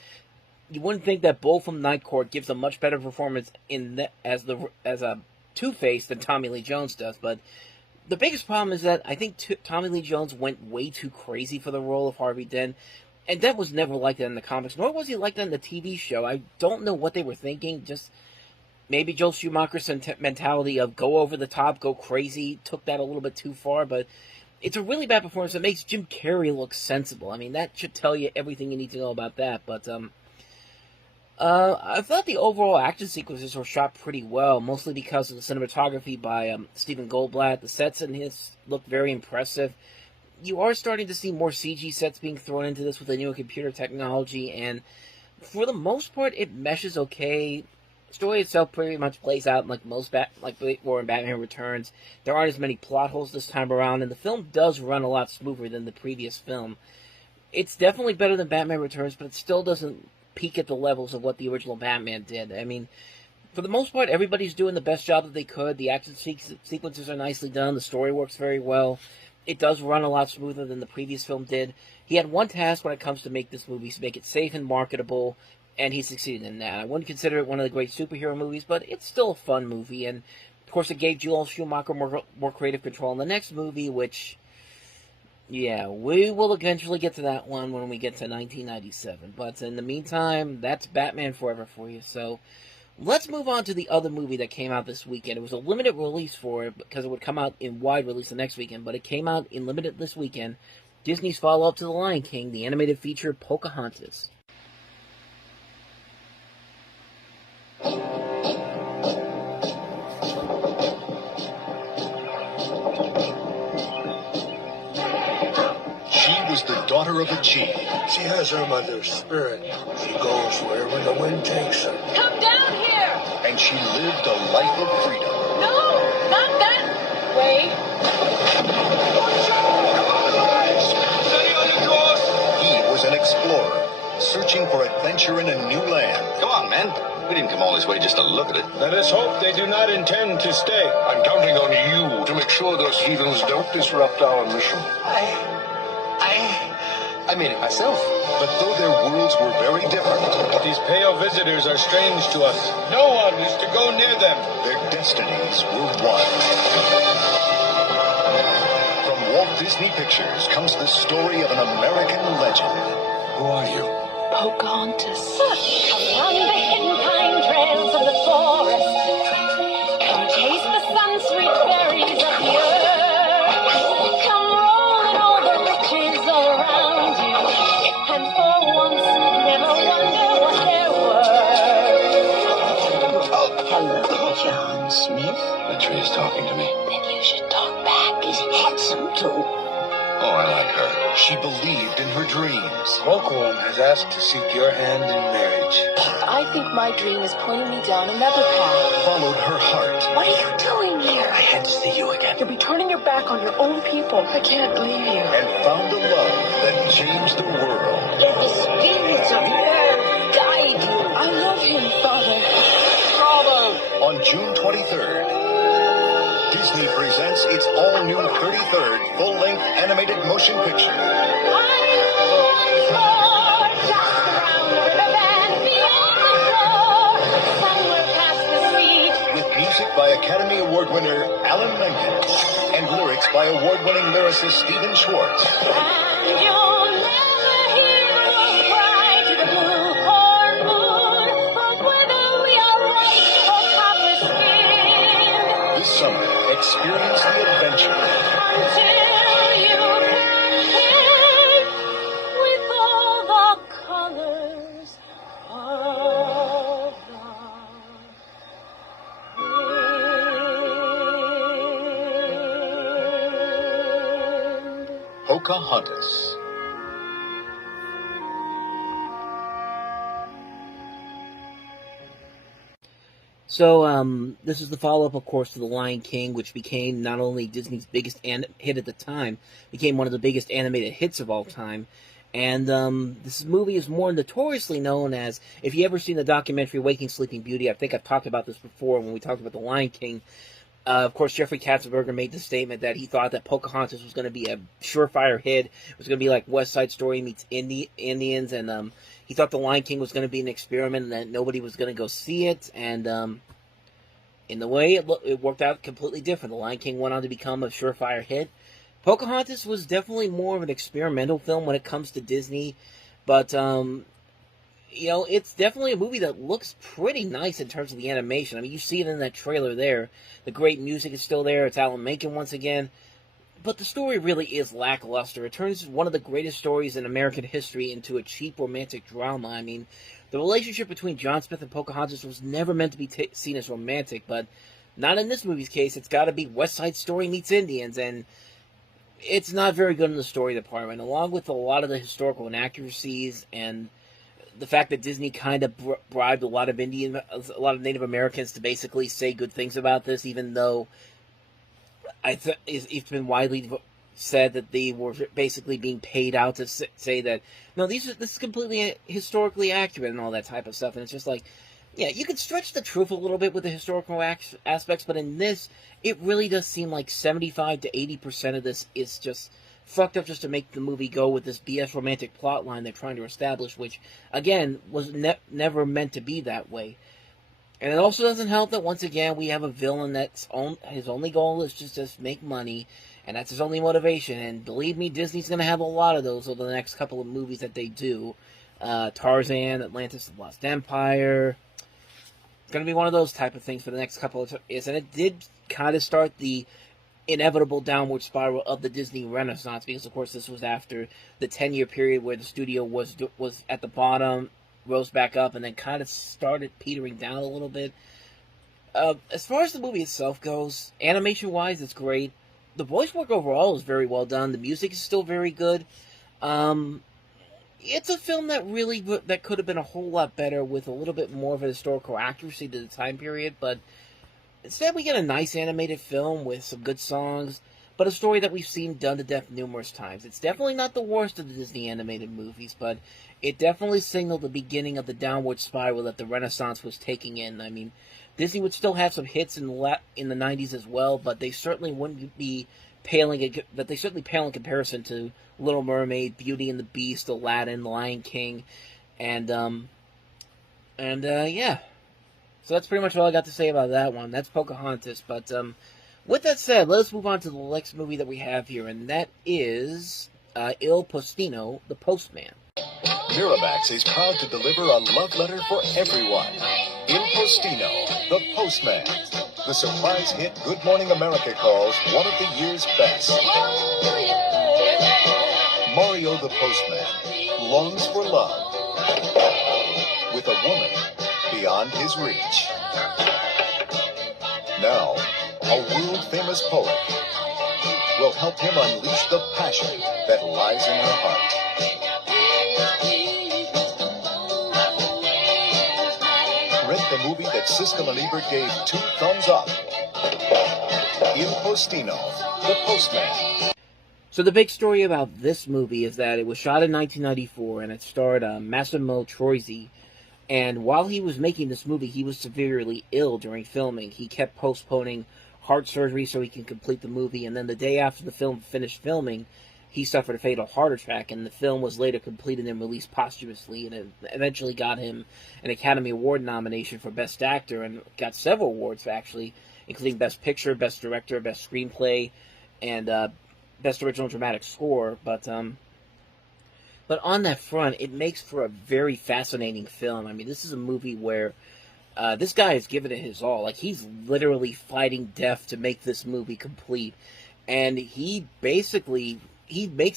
you wouldn't think that Bull from Night Court gives a much better performance as a Two-Face than Tommy Lee Jones does. But the biggest problem is that I think Tommy Lee Jones went way too crazy for the role of Harvey Dent, and Dent was never like that in the comics, nor was he like that in the TV show. I don't know what they were thinking. Just maybe Joel Schumacher's mentality of go over the top, go crazy, took that a little bit too far, but it's a really bad performance. It makes Jim Carrey look sensible. I mean, that should tell you everything you need to know about that. But I thought the overall action sequences were shot pretty well, mostly because of the cinematography by Stephen Goldblatt. The sets in his look very impressive. You are starting to see more CG sets being thrown into this with the newer computer technology, and for the most part, it meshes okay. The story itself pretty much plays out like in Batman Returns. There aren't as many plot holes this time around, and the film does run a lot smoother than the previous film. It's definitely better than Batman Returns, but it still doesn't peak at the levels of what the original Batman did. I mean, for the most part, everybody's doing the best job that they could. The action sequences are nicely done. The story works very well. It does run a lot smoother than the previous film did. He had one task when it comes to make this movie, to make it safe and marketable, and he succeeded in that. I wouldn't consider it one of the great superhero movies, but it's still a fun movie. And, of course, it gave Joel Schumacher more creative control in the next movie, which, yeah, we will eventually get to that one when we get to 1997. But in the meantime, that's Batman Forever for you. So let's move on to the other movie that came out this weekend. It was a limited release for it because it would come out in wide release the next weekend, but it came out in limited this weekend. Disney's follow-up to The Lion King, the animated feature Pocahontas. She was the daughter of a chief. She has her mother's spirit. She goes wherever the wind takes her. Come down here! And she lived a life of freedom. No, not that way. He was an explorer, searching for adventure in a new land. Come on, men. We didn't come all this way just to look at it. Let us hope they do not intend to stay. I'm counting on you to make sure those heathens don't disrupt our mission. I made it myself. But though their worlds were very different, These pale visitors are strange to us. No one is to go near them. their destinies were one. From Walt Disney Pictures comes the story of an American legend. Who are you? Pocahontas. Along the hidden pine trails of the forest, come taste the sun-sweet berries of the earth. Come rolling all the riches around you, and for once never wonder what they're worth. Hello, John Smith. The tree is talking to me. Then you should talk back. He's handsome, too. Oh, I like her. She believed in her dreams. Mokuam has asked to seek your hand in marriage. I think my dream is pointing me down another path. Followed her heart. What are you doing here? I had to see you again. You'll be turning your back on your own people. I can't believe you. And found a love that changed the world. Let the spirits of love guide you. I love him, Father. On June 23rd, Disney presents its all-new 33rd full-length animated motion picture. With music by Academy Award winner Alan Menken and lyrics by award-winning lyricist Stephen Schwartz. And you'll never hear us cry to the blue corn moon, but whether we are white or copper skin. This summer, experience the adventure. Until you can hit with all the colors of the wind. Pocahontas. So, this is the follow-up, of course, to The Lion King, which became not only Disney's biggest hit at the time, became one of the biggest animated hits of all time. And this movie is more notoriously known as, if you ever seen the documentary Waking Sleeping Beauty, I think I've talked about this before when we talked about The Lion King. Of course, Jeffrey Katzenberger made the statement that he thought that Pocahontas was going to be a surefire hit. It was going to be like West Side Story meets Indians, and he thought The Lion King was going to be an experiment and that nobody was going to go see it. And in the way, it worked out completely different. The Lion King went on to become a surefire hit. Pocahontas was definitely more of an experimental film when it comes to Disney, but you know, it's definitely a movie that looks pretty nice in terms of the animation. I mean, you see it in that trailer there. The great music is still there. It's Alan Menken once again. But the story really is lackluster. It turns one of the greatest stories in American history into a cheap romantic drama. I mean, the relationship between John Smith and Pocahontas was never meant to be seen as romantic, but not in this movie's case. It's got to be West Side Story meets Indians, and it's not very good in the story department, along with a lot of the historical inaccuracies and the fact that Disney kind of bribed a lot of Native Americans to basically say good things about this, even though it's been widely said that they were basically being paid out to say that, no, this is completely historically accurate and all that type of stuff. And it's just like, Yeah, you could stretch the truth a little bit with the historical aspects, but in this, it really does seem like 75 to 80% of this is just fucked up just to make the movie go with this BS romantic plot line they're trying to establish, which, again, was never meant to be that way. And it also doesn't help that, once again, we have a villain that's his only goal is just to make money, and that's his only motivation. And believe me, Disney's going to have a lot of those over the next couple of movies that they do. Tarzan, Atlantis, The Lost Empire. It's going to be one of those type of things for the next couple of years. And it did kind of start the inevitable downward spiral of the Disney Renaissance, because, of course, this was after the 10-year period where the studio was at the bottom, rose back up, and then kind of started petering down a little bit. As far as the movie itself goes, animation-wise, it's great. The voice work overall is very well done. The music is still very good. It's a film that could have been a whole lot better with a little bit more of a historical accuracy to the time period, but instead we get a nice animated film with some good songs, but a story that we've seen done to death numerous times. It's definitely not the worst of the Disney animated movies, but it definitely signaled the beginning of the downward spiral that the Renaissance was taking in. I mean, Disney would still have some hits in the 90s as well, but they certainly wouldn't be pale in comparison to Little Mermaid, Beauty and the Beast, Aladdin, Lion King, and yeah. So that's pretty much all I got to say about that one. That's Pocahontas. But with that said, let's move on to the next movie that we have here, and that is Il Postino, The Postman. Miramax is proud to deliver a love letter for everyone. Il Postino, The Postman. The surprise hit Good Morning America calls one of the year's best. Mario the Postman longs for love with a woman beyond his reach. Now, a world-famous poet will help him unleash the passion that lies in her heart. Rent the movie that Siskel and Ebert gave 2 thumbs up. Il Postino, The Postman. So the big story about this movie is that it was shot in 1994, and it starred Massimo Troisi. And while he was making this movie, he was severely ill during filming. He kept postponing heart surgery so he can complete the movie, and then the day after the film finished filming, he suffered a fatal heart attack, and the film was later completed and released posthumously, and it eventually got him an Academy Award nomination for Best Actor, and got several awards, actually, including Best Picture, Best Director, Best Screenplay, and Best Original Dramatic Score. But on that front, it makes for a very fascinating film. I mean, this is a movie where this guy has given it his all. Like, he's literally fighting death to make this movie complete. And he makes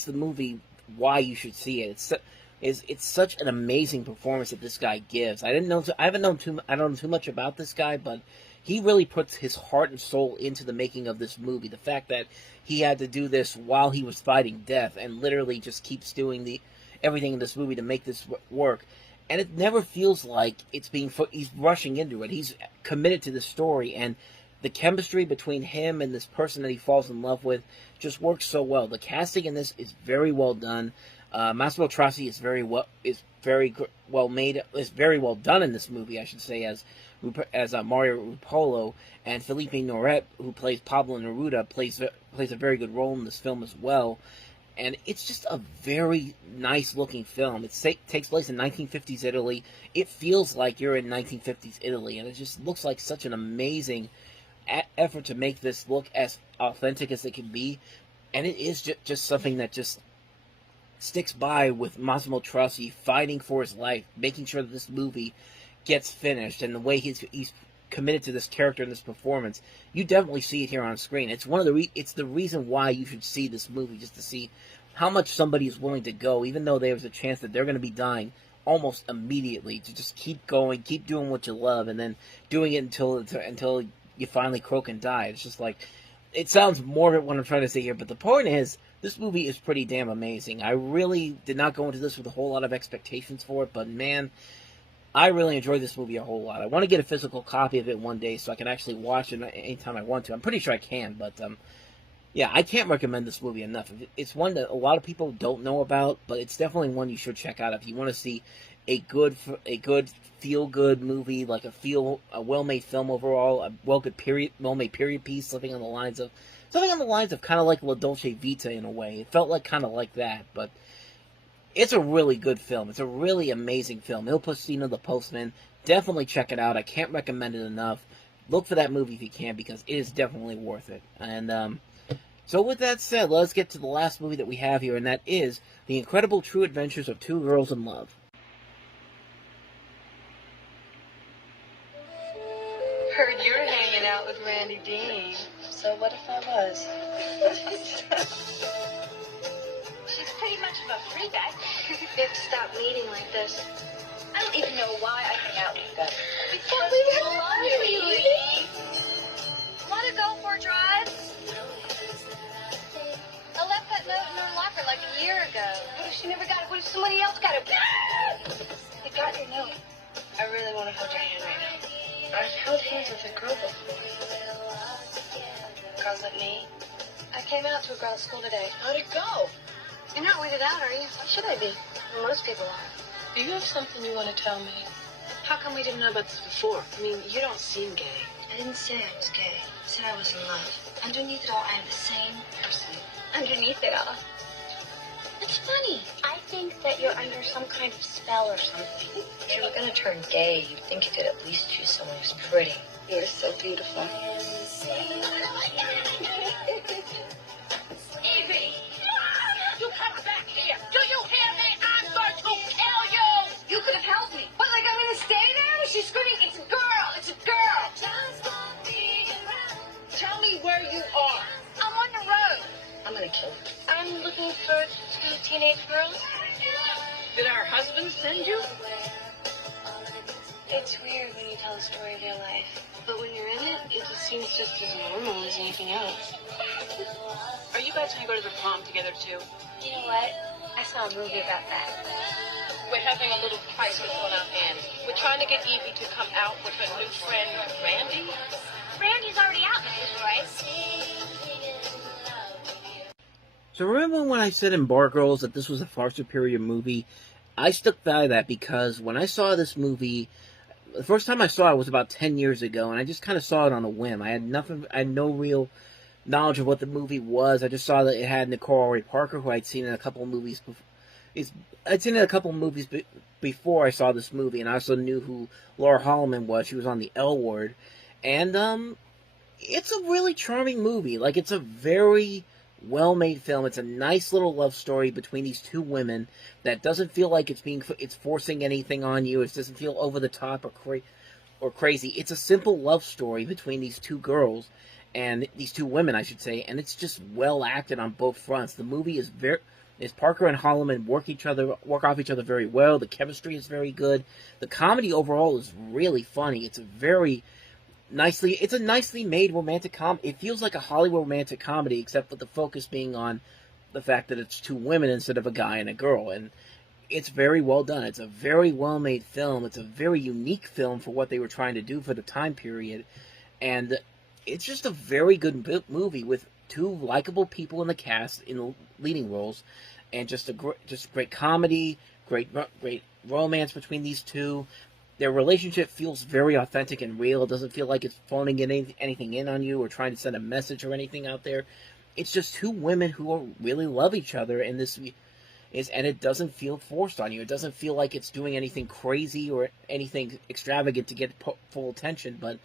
the movie why you should see it. It's such an amazing performance that this guy gives. I don't know too much about this guy, but he really puts his heart and soul into the making of this movie. The fact that he had to do this while he was fighting death and literally just keeps doing everything in this movie to make this work. And it never feels like he's rushing into it. He's committed to the story, and the chemistry between him and this person that he falls in love with just works so well. The casting in this is very well done. Massimo Troisi is very well done in this movie, I should say, as Mario Rupolo, and Felipe Noret, who plays Pablo Neruda, plays a very good role in this film as well. And it's just a very nice-looking film. It takes place in 1950s Italy. It feels like you're in 1950s Italy, and it just looks like such an amazing effort to make this look as authentic as it can be. And it is just something that just sticks by with Massimo Troisi fighting for his life, making sure that this movie gets finished, and the way he's committed to this character and this performance. You definitely see it here on screen. It's it's the reason why you should see this movie, just to see how much somebody is willing to go, even though there's a chance that they're going to be dying almost immediately, to just keep going, keep doing what you love, and then doing it until you finally croak and die. It's just like, it sounds morbid what I'm trying to say here, but the point is, this movie is pretty damn amazing. I really did not go into this with a whole lot of expectations for it, but man, I really enjoyed this movie a whole lot. I want to get a physical copy of it one day so I can actually watch it anytime I want to. I'm pretty sure I can, but yeah, I can't recommend this movie enough. It's one that a lot of people don't know about, but it's definitely one you should check out if you want to see a good feel-good movie, like a well-made film overall, a well-made period piece, something on the lines of kind of like La Dolce Vita in a way. It felt like kind of like that, but it's a really good film. It's a really amazing film. Il Postino the Postman. Definitely check it out. I can't recommend it enough. Look for that movie if you can, because it is definitely worth it. And so with that said, let's get to the last movie that we have here, and that is The Incredible True Adventures of Two Girls in Love. Heard you're hanging out with Randy Dean. So what if I was? She's pretty much of a freak. We have to stop meeting like this. I don't even know why I hang out with them. Because we love you, Lee. Want to go for a drive? I left that note in her locker like a year ago. What if she never got it? What if somebody else got it? I got your note. I really want to hold your hand right now. I've held hands with a girl before. Girls like me. I came out to a girl at school today. How'd it go? You're not weirded out, are you? Why should I be? Most people are. Do you have something you want to tell me? How come we didn't know about this before? I mean, you don't seem gay. I didn't say I was gay. I said I was in love. Underneath it all, I am the same person. Underneath it all. It's funny. I think that you're under some kind of spell or something. If you were going to turn gay, you'd think you could at least choose someone who's pretty. You're so beautiful. Evie! You come back here! Do you hear me? I'm going to kill you! You could have helped me. What, like I'm going to stay there? She's screaming, it's a girl! It's a girl! Tell me where you are. I'm on the road. I'm going to kill you. I'm looking for two teenage girls. Did our husband send you? It's weird when you tell a story of your life. But when you're in it, it just seems just as normal as anything else. Are you guys going to go to the prom together, too? You know what? I saw a movie about that. We're having a little crisis on our hands. We're trying to get Evie to come out with her new friend, Randy. Randy's already out, Mrs. Rice. So remember when I said in Bar Girls that this was a far superior movie? I stuck by that because when I saw this movie, the first time I saw it was about 10 years ago, and I just kind of saw it on a whim. I had no real knowledge of what the movie was. I just saw that it had Nicole Parker, who I'd seen in a couple of movies before I saw this movie, and I also knew who Laura Holloman was. She was on the L Word, and it's a really charming movie. Like, it's a very well-made film. It's a nice little love story between these two women that doesn't feel like it's forcing anything on you. It doesn't feel over the top or crazy. It's a simple love story between these two girls, and these two women, I should say, and it's just well acted on both fronts. The movie is Parker and Holloman work off each other very well. The chemistry is very good. The comedy overall is really funny. It's a nicely made romantic comedy. It feels like a Hollywood romantic comedy, except with the focus being on the fact that it's two women instead of a guy and a girl. And it's very well done. It's a very well made film. It's a very unique film for what they were trying to do for the time period. And it's just a very good movie with two likable people in the cast in the leading roles, and just great comedy, great romance between these two. Their relationship feels very authentic and real. It doesn't feel like it's phoning anything in on you or trying to send a message or anything out there. It's just two women who really love each other, and it doesn't feel forced on you. It doesn't feel like it's doing anything crazy or anything extravagant to get full attention. But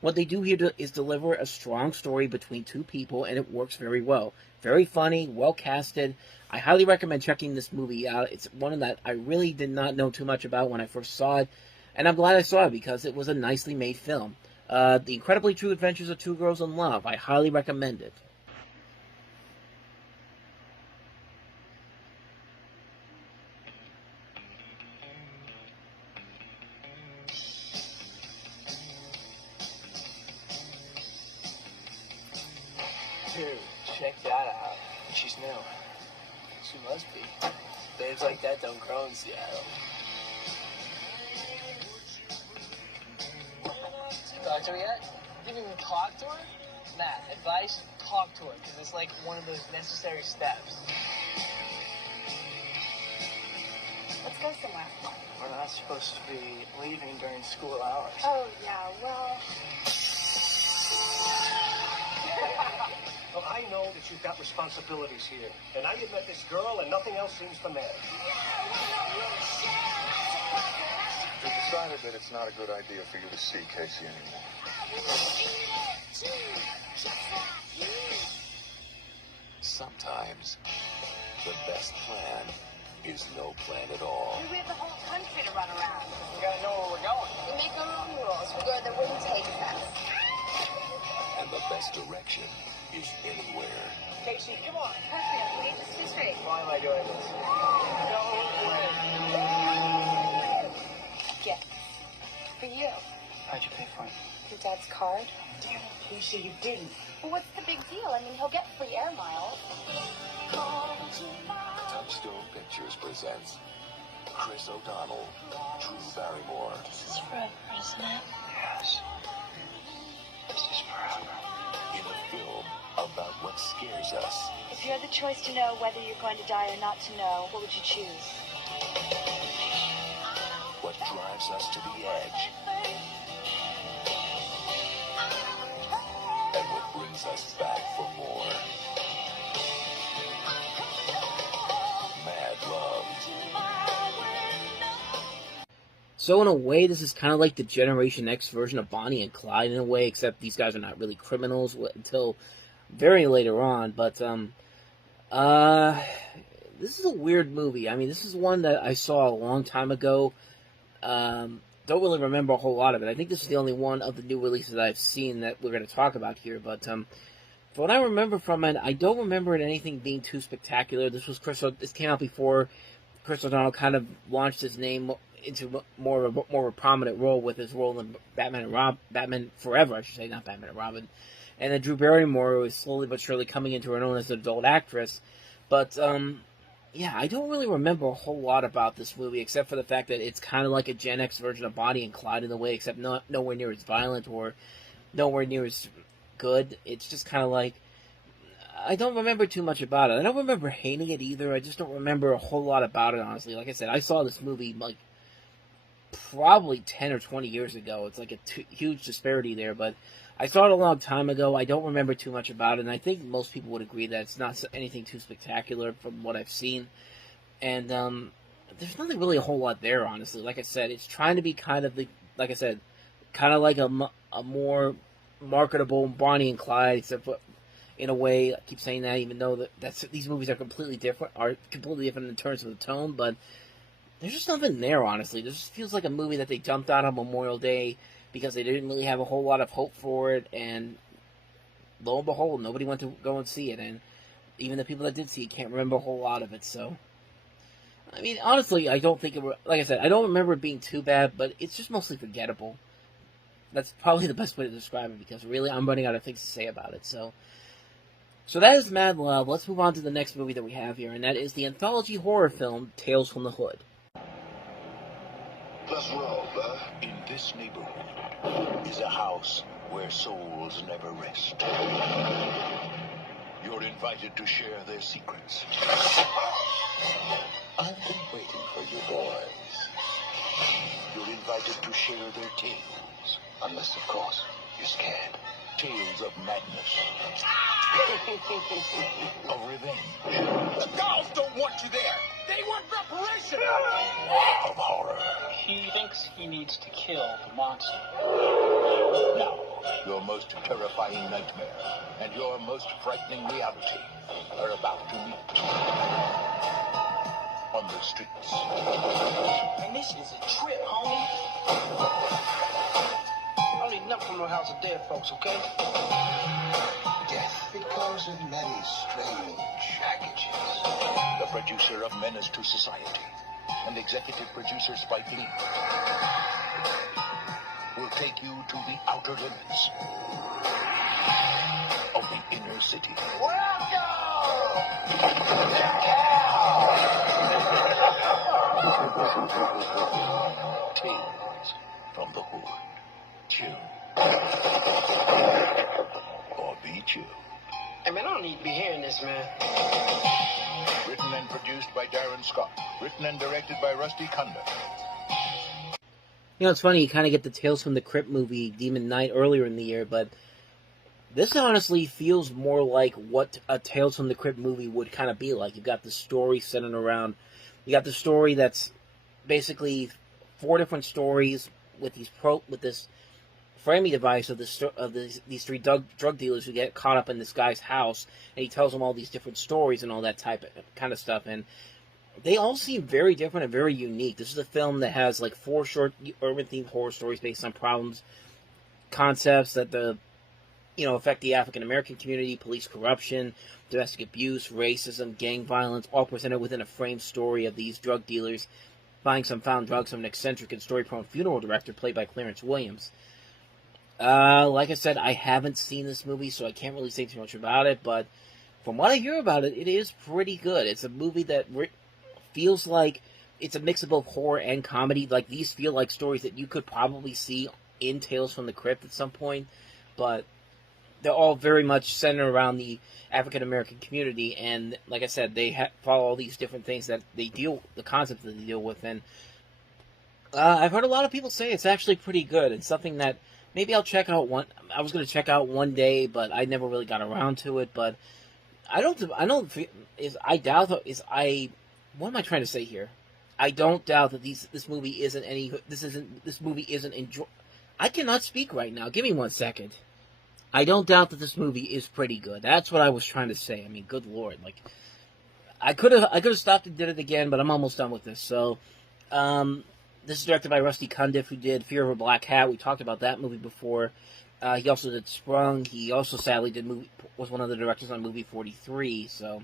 what they do here is deliver a strong story between two people, and it works very well. Very funny, well casted. I highly recommend checking this movie out. It's one that I really did not know too much about when I first saw it, and I'm glad I saw it because it was a nicely made film. The Incredibly True Adventures of Two Girls in Love. I highly recommend it. Dude, check that out. She's new. She must be. Babes like that don't grow in Seattle. Talk to her yet? You didn't even talk to her? Matt, advice, talk to her, because it's like one of those necessary steps. What's Let's go somewhere. We're not supposed to be leaving during school hours. Oh, yeah, well... Well, I know that you've got responsibilities here. And now you've met this girl and nothing else seems to matter. We decided that it's not a good idea for you to see Casey anymore. Sometimes the best plan is no plan at all. We have the whole country to run around. We gotta know where we're going. We make our own rules. We go where the wind takes us. And the best direction is anywhere. Casey, come on. Perfect. We need to see straight. Why am I doing this? No way. Gift. For you. How'd you pay for it? Your dad's card. Damn it, Casey, you didn't. Well, what's the big deal? I mean, he'll get free air miles. Touchstone Pictures presents Chris O'Donnell, Drew Barrymore. This is forever, isn't it? Yes. This is forever. In a film about what scares us. If you had the choice to know whether you're going to die or not to know, what would you choose? What drives us to the edge. And what brings us back for more. Mad Love. So in a way, this is kind of like the Generation X version of Bonnie and Clyde in a way, except these guys are not really criminals until very later on. But this is a weird movie. I mean, this is one that I saw a long time ago. Don't really remember a whole lot of it. I think this is the only one of the new releases that I've seen that we're going to talk about here. But from what I remember from it, I don't remember it anything being too spectacular. This came out before Chris O'Donnell kind of launched his name into more of a prominent role with his role in Batman Forever, I should say, not Batman and Robin. And then Drew Barrymore was slowly but surely coming into her own as an adult actress. But yeah, I don't really remember a whole lot about this movie, except for the fact that it's kind of like a Gen X version of Bonnie and Clyde in a way, except nowhere near as violent or nowhere near as good. It's just kind of like, I don't remember too much about it. I don't remember hating it either. I just don't remember a whole lot about it, honestly. Like I said, I saw this movie like probably 10 or 20 years ago. It's like a huge disparity there, but I saw it a long time ago. I don't remember too much about it, and I think most people would agree that it's not anything too spectacular from what I've seen. And there's nothing really a whole lot there, honestly. Like I said, it's trying to be kind of like a more marketable Bonnie and Clyde, except for, in a way, I keep saying that, even though these movies are completely different in terms of the tone, but there's just nothing there, honestly. This just feels like a movie that they dumped out on Memorial Day because they didn't really have a whole lot of hope for it, and lo and behold, nobody went to go and see it, and even the people that did see it can't remember a whole lot of it, so... I mean, honestly, I don't think like I said, I don't remember it being too bad, but it's just mostly forgettable. That's probably the best way to describe it, because really, I'm running out of things to say about it, so... So that is Mad Love. Let's move on to the next movie that we have here, and that is the anthology horror film, Tales from the Hood. Let's roll, bud. In this neighborhood is a house where souls never rest. You're invited to share their secrets. I've been waiting for you boys. You're invited to share their tales. Unless, of course, you're scared. Tales of madness. Of revenge. The dolls don't want you there. They want reparation. Of horror. He thinks he needs to kill the monster. Now, your most terrifying nightmare and your most frightening reality are about to meet. On the streets. And this is a trip, homie. I don't need nothing from no house of dead folks, okay? Death, it comes in many strange packages. The producer of Menace to Society and executive producer Spike Lee will take you to the outer limits of the inner city. Tales from the Hood. Chill. Or be chill. Hey, man, I don't need to be hearing this, man. Written and produced by Darren Scott. Written and directed by Rusty Cunda. You know, it's funny, you kind of get the Tales from the Crypt movie, Demon Knight, earlier in the year, but this honestly feels more like what a Tales from the Crypt movie would kind of be like. You've got the story centered around... You got the story that's basically 4 different stories with this framing device of these 3 drug dealers who get caught up in this guy's house, and he tells them all these different stories and all that kind of stuff, and they all seem very different and very unique. This is a film that has like 4 short urban-themed horror stories based on problems, concepts that affect the African-American community, police corruption, domestic abuse, racism, gang violence, all presented within a framed story of these drug dealers buying some found drugs from an eccentric and story-prone funeral director played by Clarence Williams. Like I said, I haven't seen this movie, so I can't really say too much about it, but from what I hear about it, it is pretty good. It's a movie that feels like it's a mix of both horror and comedy. Like, these feel like stories that you could probably see in Tales from the Crypt at some point, but they're all very much centered around the African-American community, and like I said, they follow all these different things that the concepts that they deal with, and I've heard a lot of people say it's actually pretty good. It's something that maybe I'll check out I was going to check out one day, but I never really got around to it, but what am I trying to say here? I don't doubt that this movie isn't I cannot speak right now. Give me 1 second. I don't doubt that this movie is pretty good. That's what I was trying to say. I mean, good lord. Like, I could have stopped and did it again, but I'm almost done with this. So, this is directed by Rusty Cundiff, who did Fear of a Black Hat. We talked about that movie before. He also did Sprung. He also sadly was one of the directors on movie 43. So,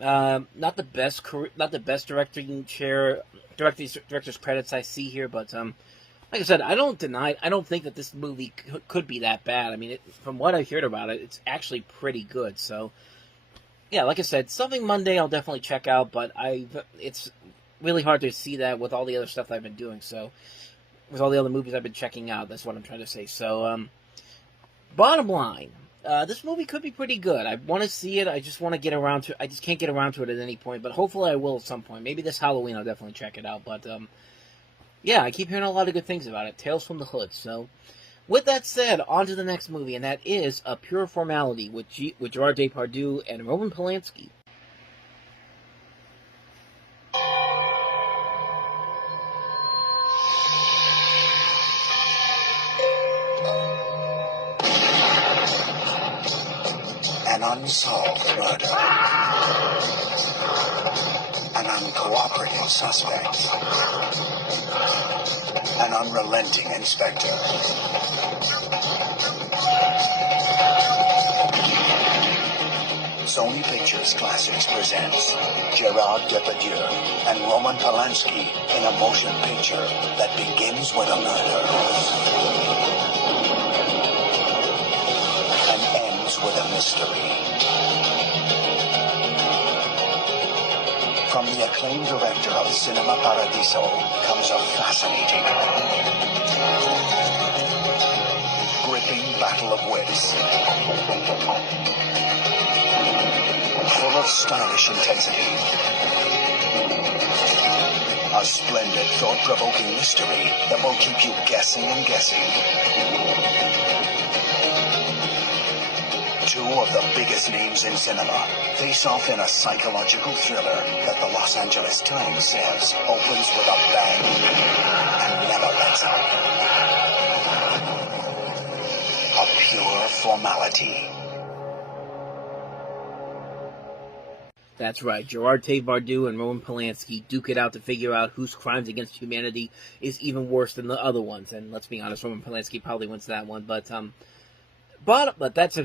not the best director's credits I see here, but like I said, I don't think that this movie could be that bad. I mean, from what I've heard about it, it's actually pretty good. So, yeah, like I said, something Monday I'll definitely check out, but it's really hard to see that with all the other stuff that I've been doing. So, with all the other movies I've been checking out, that's what I'm trying to say. So, bottom line, this movie could be pretty good. I want to see it. I just want to get around to it. I just can't get around to it at any point, but hopefully I will at some point. Maybe this Halloween I'll definitely check it out, but, yeah, I keep hearing a lot of good things about it. Tales from the Hood. So, with that said, on to the next movie, and that is A Pure Formality with Gerard Depardieu and Roman Polanski. An unsolved murder. An uncooperative suspect. An unrelenting inspector. Sony Pictures Classics presents Gerard Depardieu and Roman Polanski in a motion picture that begins with a murder and ends with a mystery. From the acclaimed director of Cinema Paradiso comes a fascinating, gripping battle of wits, full of stylish intensity. A splendid, thought-provoking mystery that will keep you guessing and guessing. Two of the biggest names in cinema face off in a psychological thriller that the Los Angeles Times says opens with a bang and never lets up. A Pure Formality. That's right, Gerard Depardieu and Roman Polanski duke it out to figure out whose crimes against humanity is even worse than the other ones. And let's be honest, Roman Polanski probably wins that one, but that's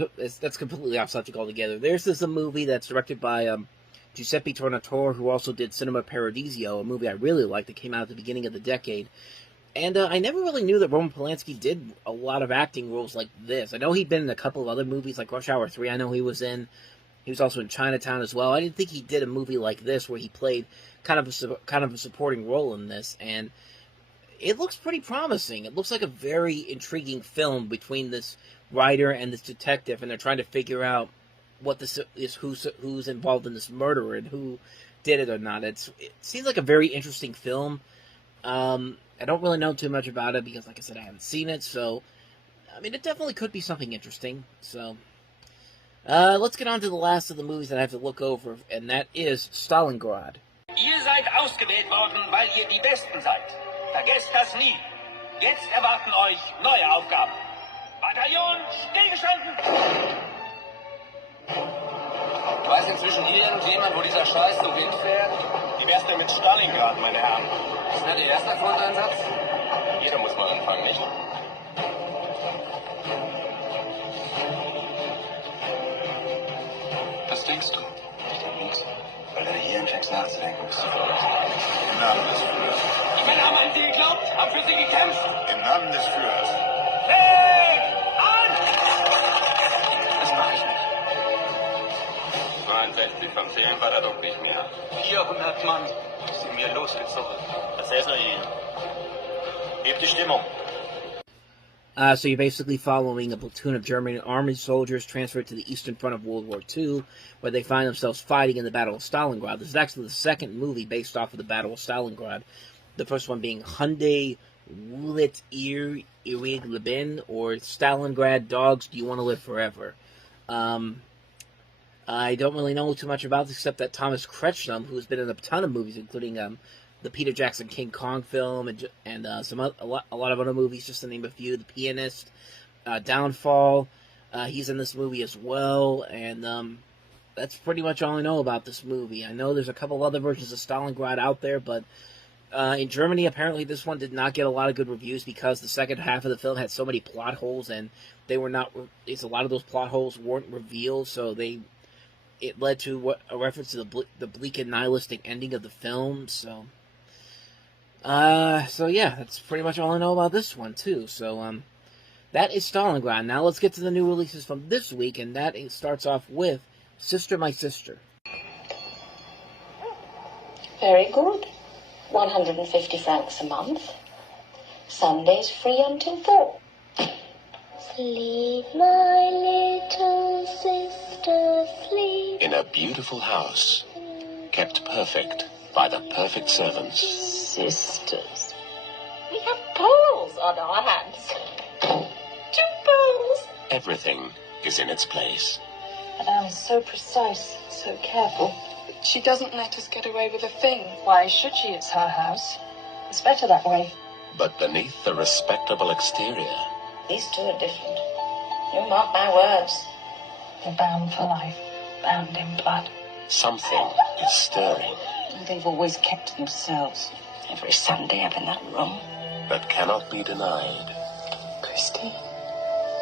completely off subject altogether. There's a movie that's directed by Giuseppe Tornatore, who also did Cinema Paradiso, a movie I really liked that came out at the beginning of the decade. And I never really knew that Roman Polanski did a lot of acting roles like this. I know he'd been in a couple of other movies, like Rush Hour 3, I know he was in. He was also in Chinatown as well. I didn't think he did a movie like this where he played kind of a supporting role in this, and it looks pretty promising. It looks like a very intriguing film between this writer and this detective, and they're trying to figure out what this is, who's involved in this murder and who did it or not. It seems like a very interesting film. I don't really know too much about it because, like I said, I haven't seen it. So, I mean, it definitely could be something interesting. So, let's get on to the last of the movies that I have to look over, and that is Stalingrad. Ihr seid ausgewählt worden, weil ihr die Besten seid. Vergesst das nie. Jetzt erwarten euch neue Aufgaben. Bataillon, stillgestanden! Weiß inzwischen irgendjemand, wo dieser Scheißzug hinfährt? Wie wär's denn mit Stalingrad, meine Herren? Ist das der erste Fronteinsatz? Jeder muss mal anfangen, nicht? Was denkst du? Ich denk nichts. Weil du hier anfängst nachzudenken. Im Namen des Führers. Die Männer haben an sie geglaubt, haben für sie gekämpft. Im Namen des Führers. Leg an! Das mach ich nicht. 62 vom Zählen war da doch nicht mehr. 400 Mann sind mir losgezogen. Das ist noch hier. Gebt die Stimmung. So you're basically following a platoon of German army soldiers transferred to the Eastern Front of World War II, where they find themselves fighting in the Battle of Stalingrad. This is actually the second movie based off of the Battle of Stalingrad. The first one being Hyundai Wulet Ir Irig Leben, or Stalingrad Dogs Do You Want to Live Forever? I don't really know too much about this, except that Thomas Kretschmann, who's been in a ton of movies, including the Peter Jackson King Kong film and a lot of other movies, just to name a few. The Pianist, Downfall, he's in this movie as well, and that's pretty much all I know about this movie. I know there's a couple other versions of Stalingrad out there, but in Germany, apparently this one did not get a lot of good reviews because the second half of the film had so many plot holes, and they were not. A lot of those plot holes weren't revealed, so it led to a reference to the bleak and nihilistic ending of the film. So yeah, that's pretty much all I know about this one too. So that is Stalingrad. Now let's get to the new releases from this week, and that starts off with Sister My Sister. Very good. 150 francs a month. Sundays free until 4. Sleep, my little sister, sleep. In a beautiful house, kept perfect by the perfect servants. Sisters. We have pearls on our hands. 2 pearls. Everything is in its place. Madame is so precise, so careful. She doesn't let us get away with a thing. Why should she? It's her house. It's better that way. But beneath the respectable exterior, These two are different. You mark my words. They're bound for life. Bound in blood. something is stirring. They've always kept to themselves. Every Sunday up in that room. That cannot be denied. Christy,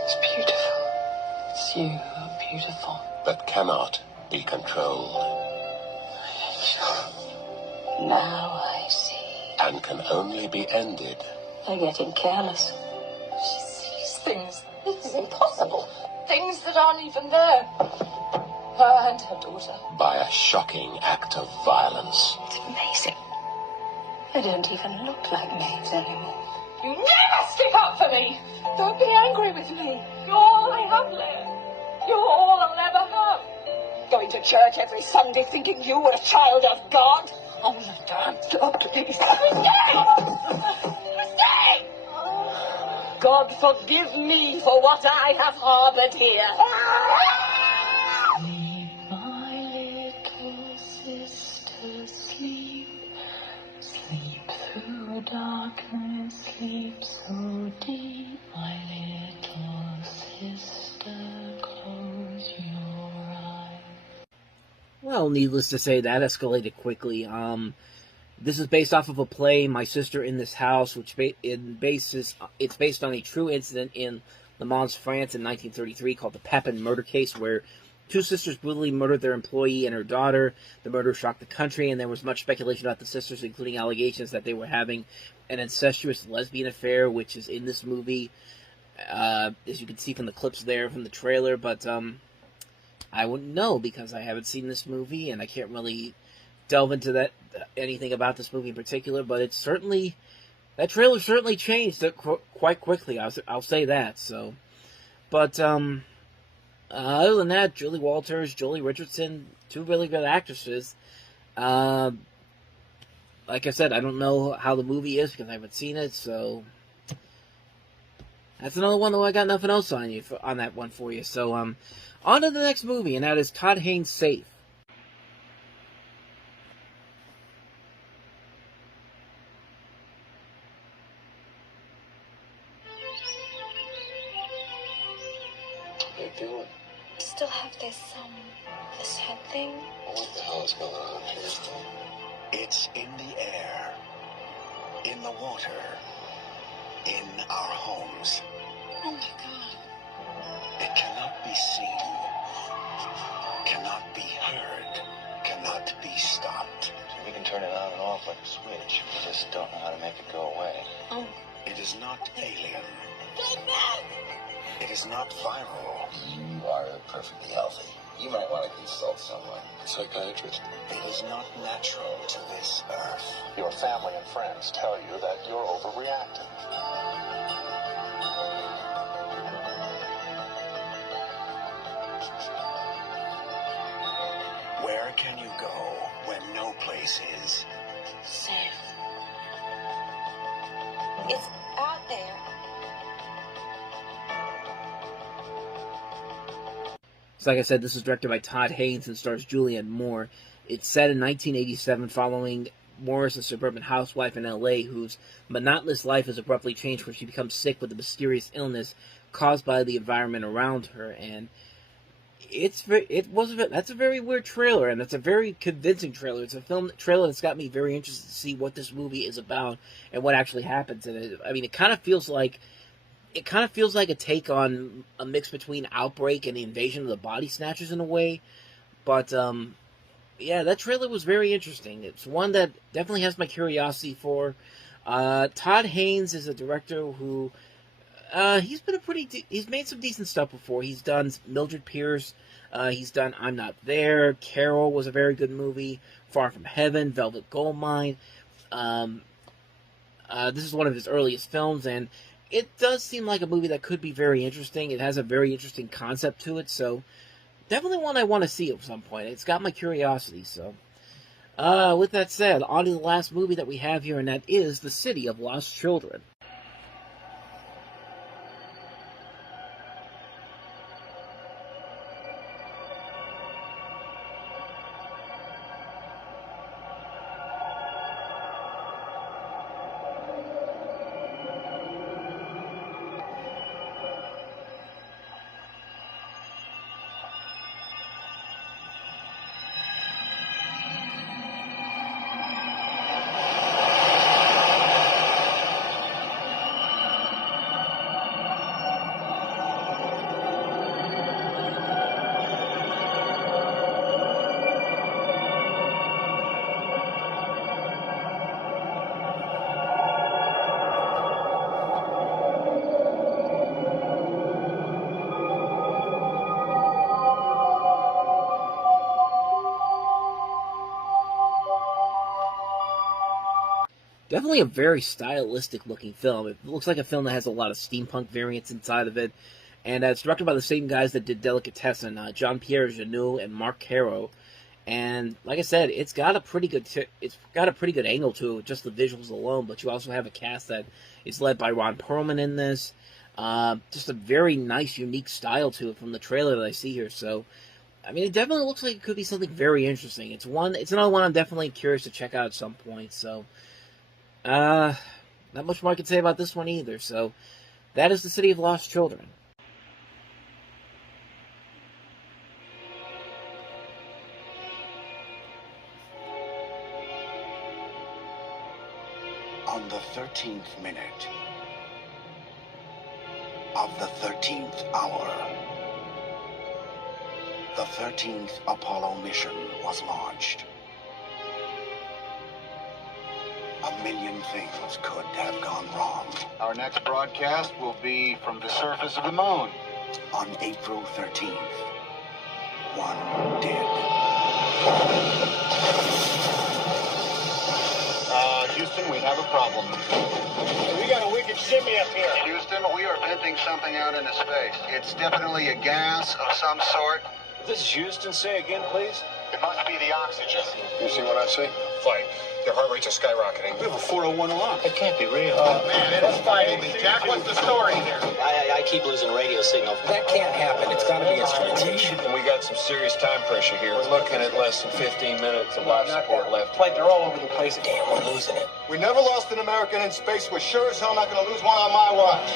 it's beautiful. It's you who are beautiful. That cannot be controlled. Now I see. And can only be ended. They're getting careless. She sees things. This is impossible. Things that aren't even there. Her and her daughter. By a shocking act of violence. It's amazing. They don't even look like maids anymore. You never stick up for me! Don't be angry with me. You're all I have left. You're all I'll ever have. Going to church every Sunday thinking you were a child of God. Oh, Madame, God, please. Christine! God forgive me for what I have harbored here. Sleep, my little sister, sleep. Sleep through darkness, sleep so deep. My little sister, close your eyes. Well, needless to say, that escalated quickly. This is based off of a play, My Sister in This House, which it's based on a true incident in Le Mans, France in 1933 called the Papin murder case, where two sisters brutally murdered their employee and her daughter. The murder shocked the country, and there was much speculation about the sisters, including allegations that they were having an incestuous lesbian affair, which is in this movie, as you can see from the clips there from the trailer, but I wouldn't know because I haven't seen this movie, and I can't really delve into anything about this movie in particular, but it's certainly, that trailer certainly changed it quite quickly, I'll say that, so, but, Other than that, Julie Walters, Jolie Richardson, two really good actresses. Like I said, I don't know how the movie is because I haven't seen it, so that's another one that I got nothing else on that one for you. So, on to the next movie, and that is Todd Haynes' Safe. What are you doing? Still have this head thing? What the hell is going on here? It's in the air, in the water, in our homes. Oh my God. It cannot be seen, cannot be heard, cannot be stopped. We can turn it on and off like a switch. We just don't know how to make it go away. Oh. It is not alien. It is not viral. You are perfectly healthy. You might want to consult someone. A psychiatrist. It is not natural to this earth. Your family and friends tell you that you're overreacting. Where can you go when no place is? Safe. It's out there. So like I said, this is directed by Todd Haynes and stars Julianne Moore. It's set in 1987 following Morris, a suburban housewife in L.A. whose monotonous life is abruptly changed when she becomes sick with a mysterious illness caused by the environment around her. And that's a very weird trailer, and it's a very convincing trailer. It's a trailer that's got me very interested to see what this movie is about and what actually happens in it. I mean, it kind of feels like a take on a mix between Outbreak and the Invasion of the Body Snatchers in a way. But, yeah, that trailer was very interesting. It's one that definitely has my curiosity for. Todd Haynes is a director who, he's made some decent stuff before. He's done Mildred Pierce. He's done I'm Not There. Carol was a very good movie. Far From Heaven. Velvet Goldmine. This is one of his earliest films, and it does seem like a movie that could be very interesting. It has a very interesting concept to it, so definitely one I want to see at some point. It's got my curiosity, so. With that said, on to the last movie that we have here, and that is The City of Lost Children. Definitely a very stylistic-looking film. It looks like a film that has a lot of steampunk variants inside of it. And it's directed by the same guys that did Delicatessen, Jean-Pierre Jeunet and Marc Caro. And like I said, it's got a pretty good angle to it, just the visuals alone. But you also have a cast that is led by Ron Perlman in this. Just a very nice, unique style to it from the trailer that I see here. So, I mean, it definitely looks like it could be something very interesting. It's another one I'm definitely curious to check out at some point. So. Not much more I can say about this one either, so that is The City of Lost Children. On the 13th minute of the 13th hour, the 13th Apollo mission was launched. A million things could have gone wrong. Our next broadcast will be from the surface of the moon. On April 13th, one did. Houston, we have have a problem. We got a wicked shimmy up here. Houston, we are venting something out into space. It's definitely a gas of some sort. This is Houston. Say again, please. It must be the oxygen. You see what I see? Flight. Their heart rates are skyrocketing. We have a 401 alarm. That can't be real. Oh, man, it is 580. Jack, what's the story here? I keep losing radio signal. That can't happen. It's got to be instrumentation. We got some serious time pressure here. We're looking at less than 15 minutes of life support left. Like they're all over the place. Damn, we're losing it. We never lost an American in space. We're sure as hell not going to lose one on my watch.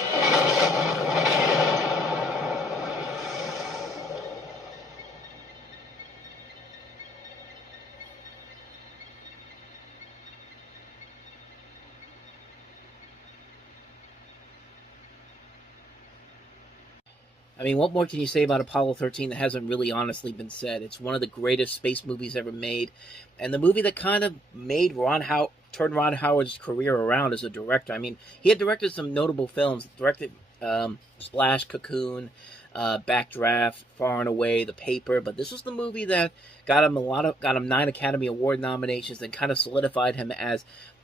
I mean, what more can you say about Apollo 13 that hasn't really honestly been said? It's one of the greatest space movies ever made, and the movie that kind of made turned Ron Howard's career around as a director. I mean, he had directed some notable films, directed Splash, Cocoon, Backdraft, Far and Away, The Paper, but this was the movie that got him 9 Academy Award nominations and kind of solidified him as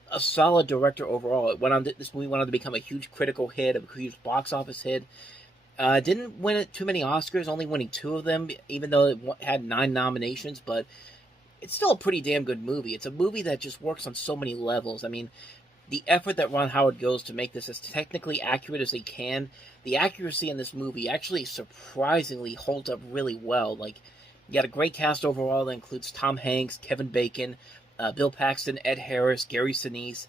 a solid director overall. This movie went on to become a huge critical hit, a huge box office hit. Didn't win too many Oscars, only winning 2 of them, even though it had 9 nominations, but it's still a pretty damn good movie. It's a movie that just works on so many levels. I mean, the effort that Ron Howard goes to make this as technically accurate as they can, the accuracy in this movie actually surprisingly holds up really well. Like, you got a great cast overall that includes Tom Hanks, Kevin Bacon, Bill Paxton, Ed Harris, Gary Sinise,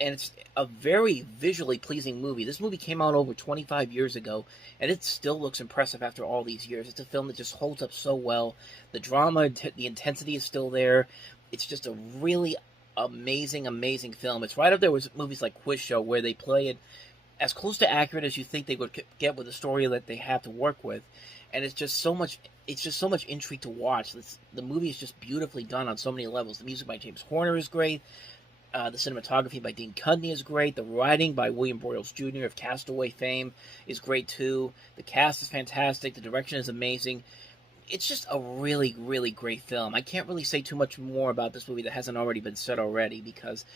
and it's a very visually pleasing movie. This movie came out over 25 years ago, and it still looks impressive after all these years. It's a film that just holds up so well. The drama, the intensity is still there. It's just a really amazing, amazing film. It's right up there with movies like Quiz Show, where they play it as close to accurate as you think they would get with the story that they have to work with. And it's just so much intrigue to watch. The movie is just beautifully done on so many levels. The music by James Horner is great. The cinematography by Dean Cudney is great. The writing by William Broyles Jr. of Castaway fame is great too. The cast is fantastic. The direction is amazing. It's just a really, really great film. I can't really say too much more about this movie that hasn't already been said already, because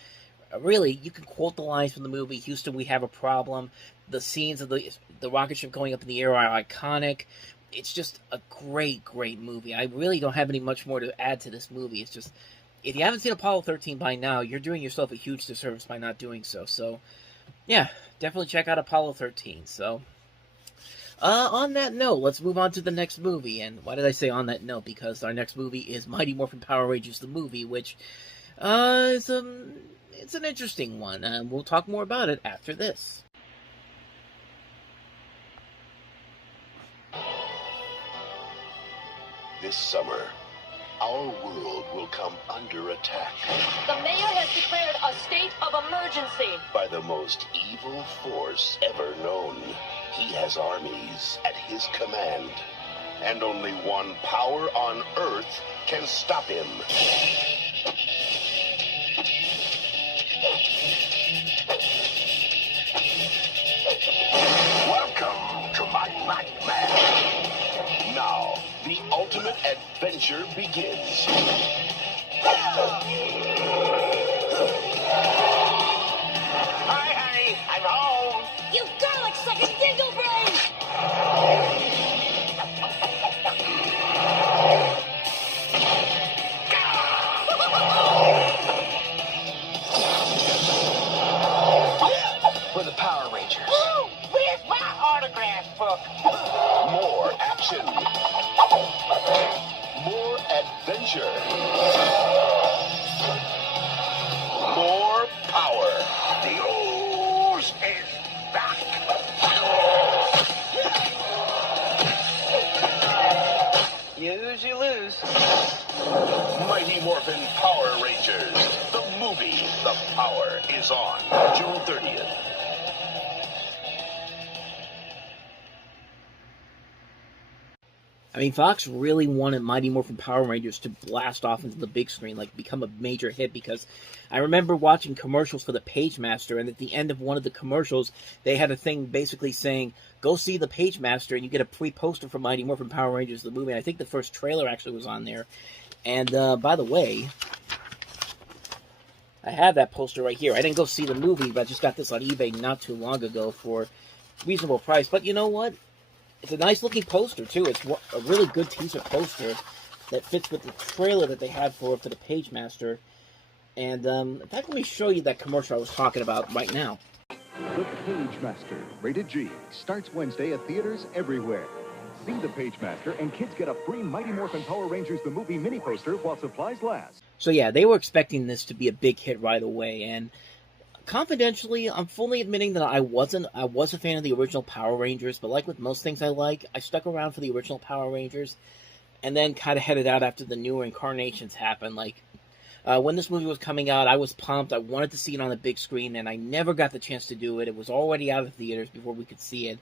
really, you can quote the lines from the movie, Houston, we have a problem. The scenes of the rocket ship going up in the air are iconic. It's just a great, great movie. I really don't have any much more to add to this movie. It's just, if you haven't seen Apollo 13 by now, you're doing yourself a huge disservice by not doing so. So, yeah, definitely check out Apollo 13. So, on that note, let's move on to the next movie. And why did I say on that note? Because our next movie is Mighty Morphin Power Rangers, the movie, which is it's an interesting one. And we'll talk more about it after this. This summer, our world will come under attack The mayor has declared a state of emergency. by the most evil force ever known. He has armies at his command, and only one power on Earth can stop him. Welcome to my nightmare. Now, the ultimate adventure begins. Hi, honey. I'm home. You garlic-sucking dinglebrain! We're the Power Rangers. Ooh, where's my autograph book? More action. More adventure. More power. The ooze is back. You lose, you lose. Mighty Morphin Power Rangers. The movie. The Power is on June 30th. I mean, Fox really wanted Mighty Morphin Power Rangers to blast off into the big screen, like become a major hit, because I remember watching commercials for the Pagemaster, and at the end of one of the commercials, they had a thing basically saying, go see the Pagemaster, and you get a free poster for Mighty Morphin Power Rangers, the movie. And I think the first trailer actually was on there. And, by the way, I have that poster right here. I didn't go see the movie, but I just got this on eBay not too long ago for a reasonable price. But you know what? It's a nice looking poster, too. It's a really good teaser poster that fits with the trailer that they had for the Pagemaster. And, in fact, let me show you that commercial I was talking about right now. The Pagemaster, rated G, starts Wednesday at theaters everywhere. See The Pagemaster, and kids get a free Mighty Morphin Power Rangers the Movie mini poster while supplies last. So yeah, they were expecting this to be a big hit right away, and confidentially, I'm fully admitting that I was a fan of the original Power Rangers, but like with most things I like, I stuck around for the original Power Rangers, and then kind of headed out after the newer incarnations happened. Like, when this movie was coming out, I was pumped. I wanted to see it on the big screen, and I never got the chance to do it. It was already out of theaters before we could see it.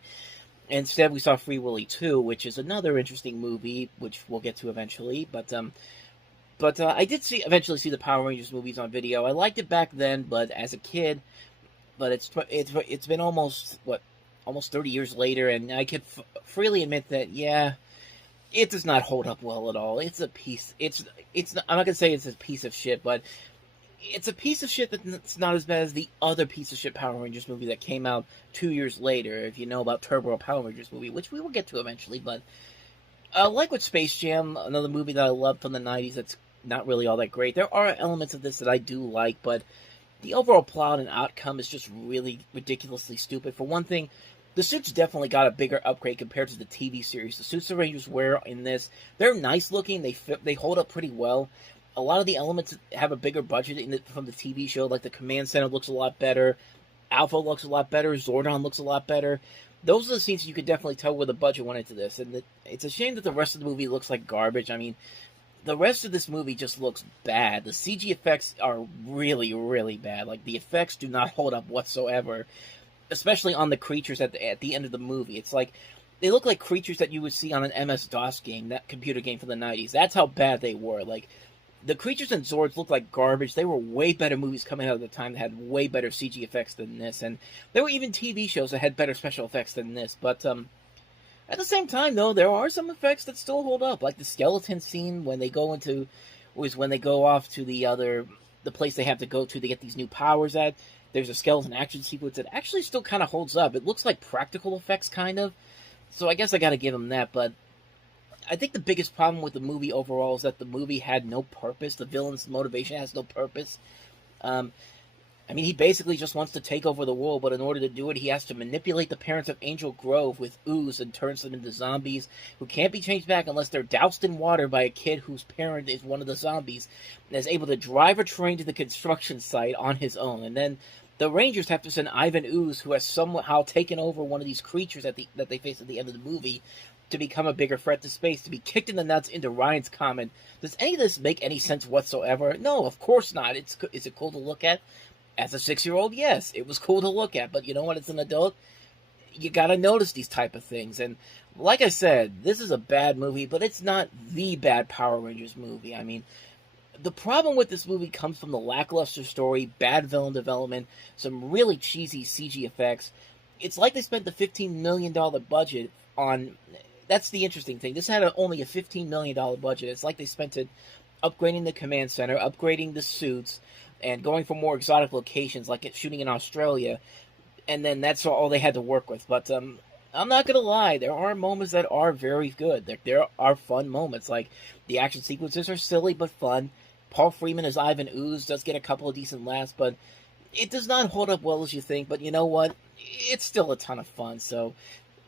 Instead, we saw Free Willy 2, which is another interesting movie, which we'll get to eventually. But I did eventually see the Power Rangers movies on video. I liked it back then, but as a kid, but it's been almost 30 years later, and I can freely admit that, yeah, it does not hold up well at all. It's a piece. I'm not gonna say it's a piece of shit, but it's a piece of shit that's not as bad as the other piece of shit Power Rangers movie that came out 2 years later, if you know about Turbo Power Rangers movie, which we will get to eventually. But like with Space Jam, another movie that I loved from the 90s that's not really all that great, there are elements of this that I do like, but the overall plot and outcome is just really ridiculously stupid. For one thing, the suits definitely got a bigger upgrade compared to the TV series. The suits the Rangers wear in this, they're nice looking, they hold up pretty well. A lot of the elements have a bigger budget from the TV show, like the Command Center looks a lot better, Alpha looks a lot better, Zordon looks a lot better. Those are the scenes you could definitely tell where the budget went into this, and it's a shame that the rest of the movie looks like garbage. I mean, the rest of this movie just looks bad. The CG effects are really, really bad. Like, the effects do not hold up whatsoever, especially on the creatures at the end of the movie. It's like, they look like creatures that you would see on an MS-DOS game, that computer game from the 90s. That's how bad they were. Like, the creatures in Zords looked like garbage. They were way better movies coming out at the time that had way better CG effects than this. And there were even TV shows that had better special effects than this. But at the same time, though, there are some effects that still hold up. Like the skeleton scene when they go off to the place they have to go to get these new powers at. There's a skeleton action sequence that actually still kind of holds up. It looks like practical effects, kind of. So I guess I got to give them that, but I think the biggest problem with the movie overall is that the movie had no purpose. The villain's motivation has no purpose. I mean, he basically just wants to take over the world, but in order to do it, he has to manipulate the parents of Angel Grove with ooze and turns them into zombies who can't be changed back unless they're doused in water by a kid whose parent is one of the zombies and is able to drive a train to the construction site on his own. And then the Rangers have to send Ivan Ooze, who has somehow taken over one of these creatures that they face at the end of the movie, to become a bigger threat to space, to be kicked in the nuts into Ryan's Comet. Does any of this make any sense whatsoever? No, of course not. Is it cool to look at? As a 6-year-old, yes, it was cool to look at. But you know what? As an adult, you gotta notice these type of things. And like I said, this is a bad movie, but it's not the bad Power Rangers movie. I mean, the problem with this movie comes from the lackluster story, bad villain development, some really cheesy CG effects. It's like they spent the $15 million budget on... That's the interesting thing. This had only a $15 million budget. It's like they spent it upgrading the command center, upgrading the suits, and going for more exotic locations, like shooting in Australia. And then that's all they had to work with. But I'm not going to lie. There are moments that are very good. There are fun moments. Like, the action sequences are silly but fun. Paul Freeman as Ivan Ooze does get a couple of decent laughs, but it does not hold up well as you think. But you know what? It's still a ton of fun, so...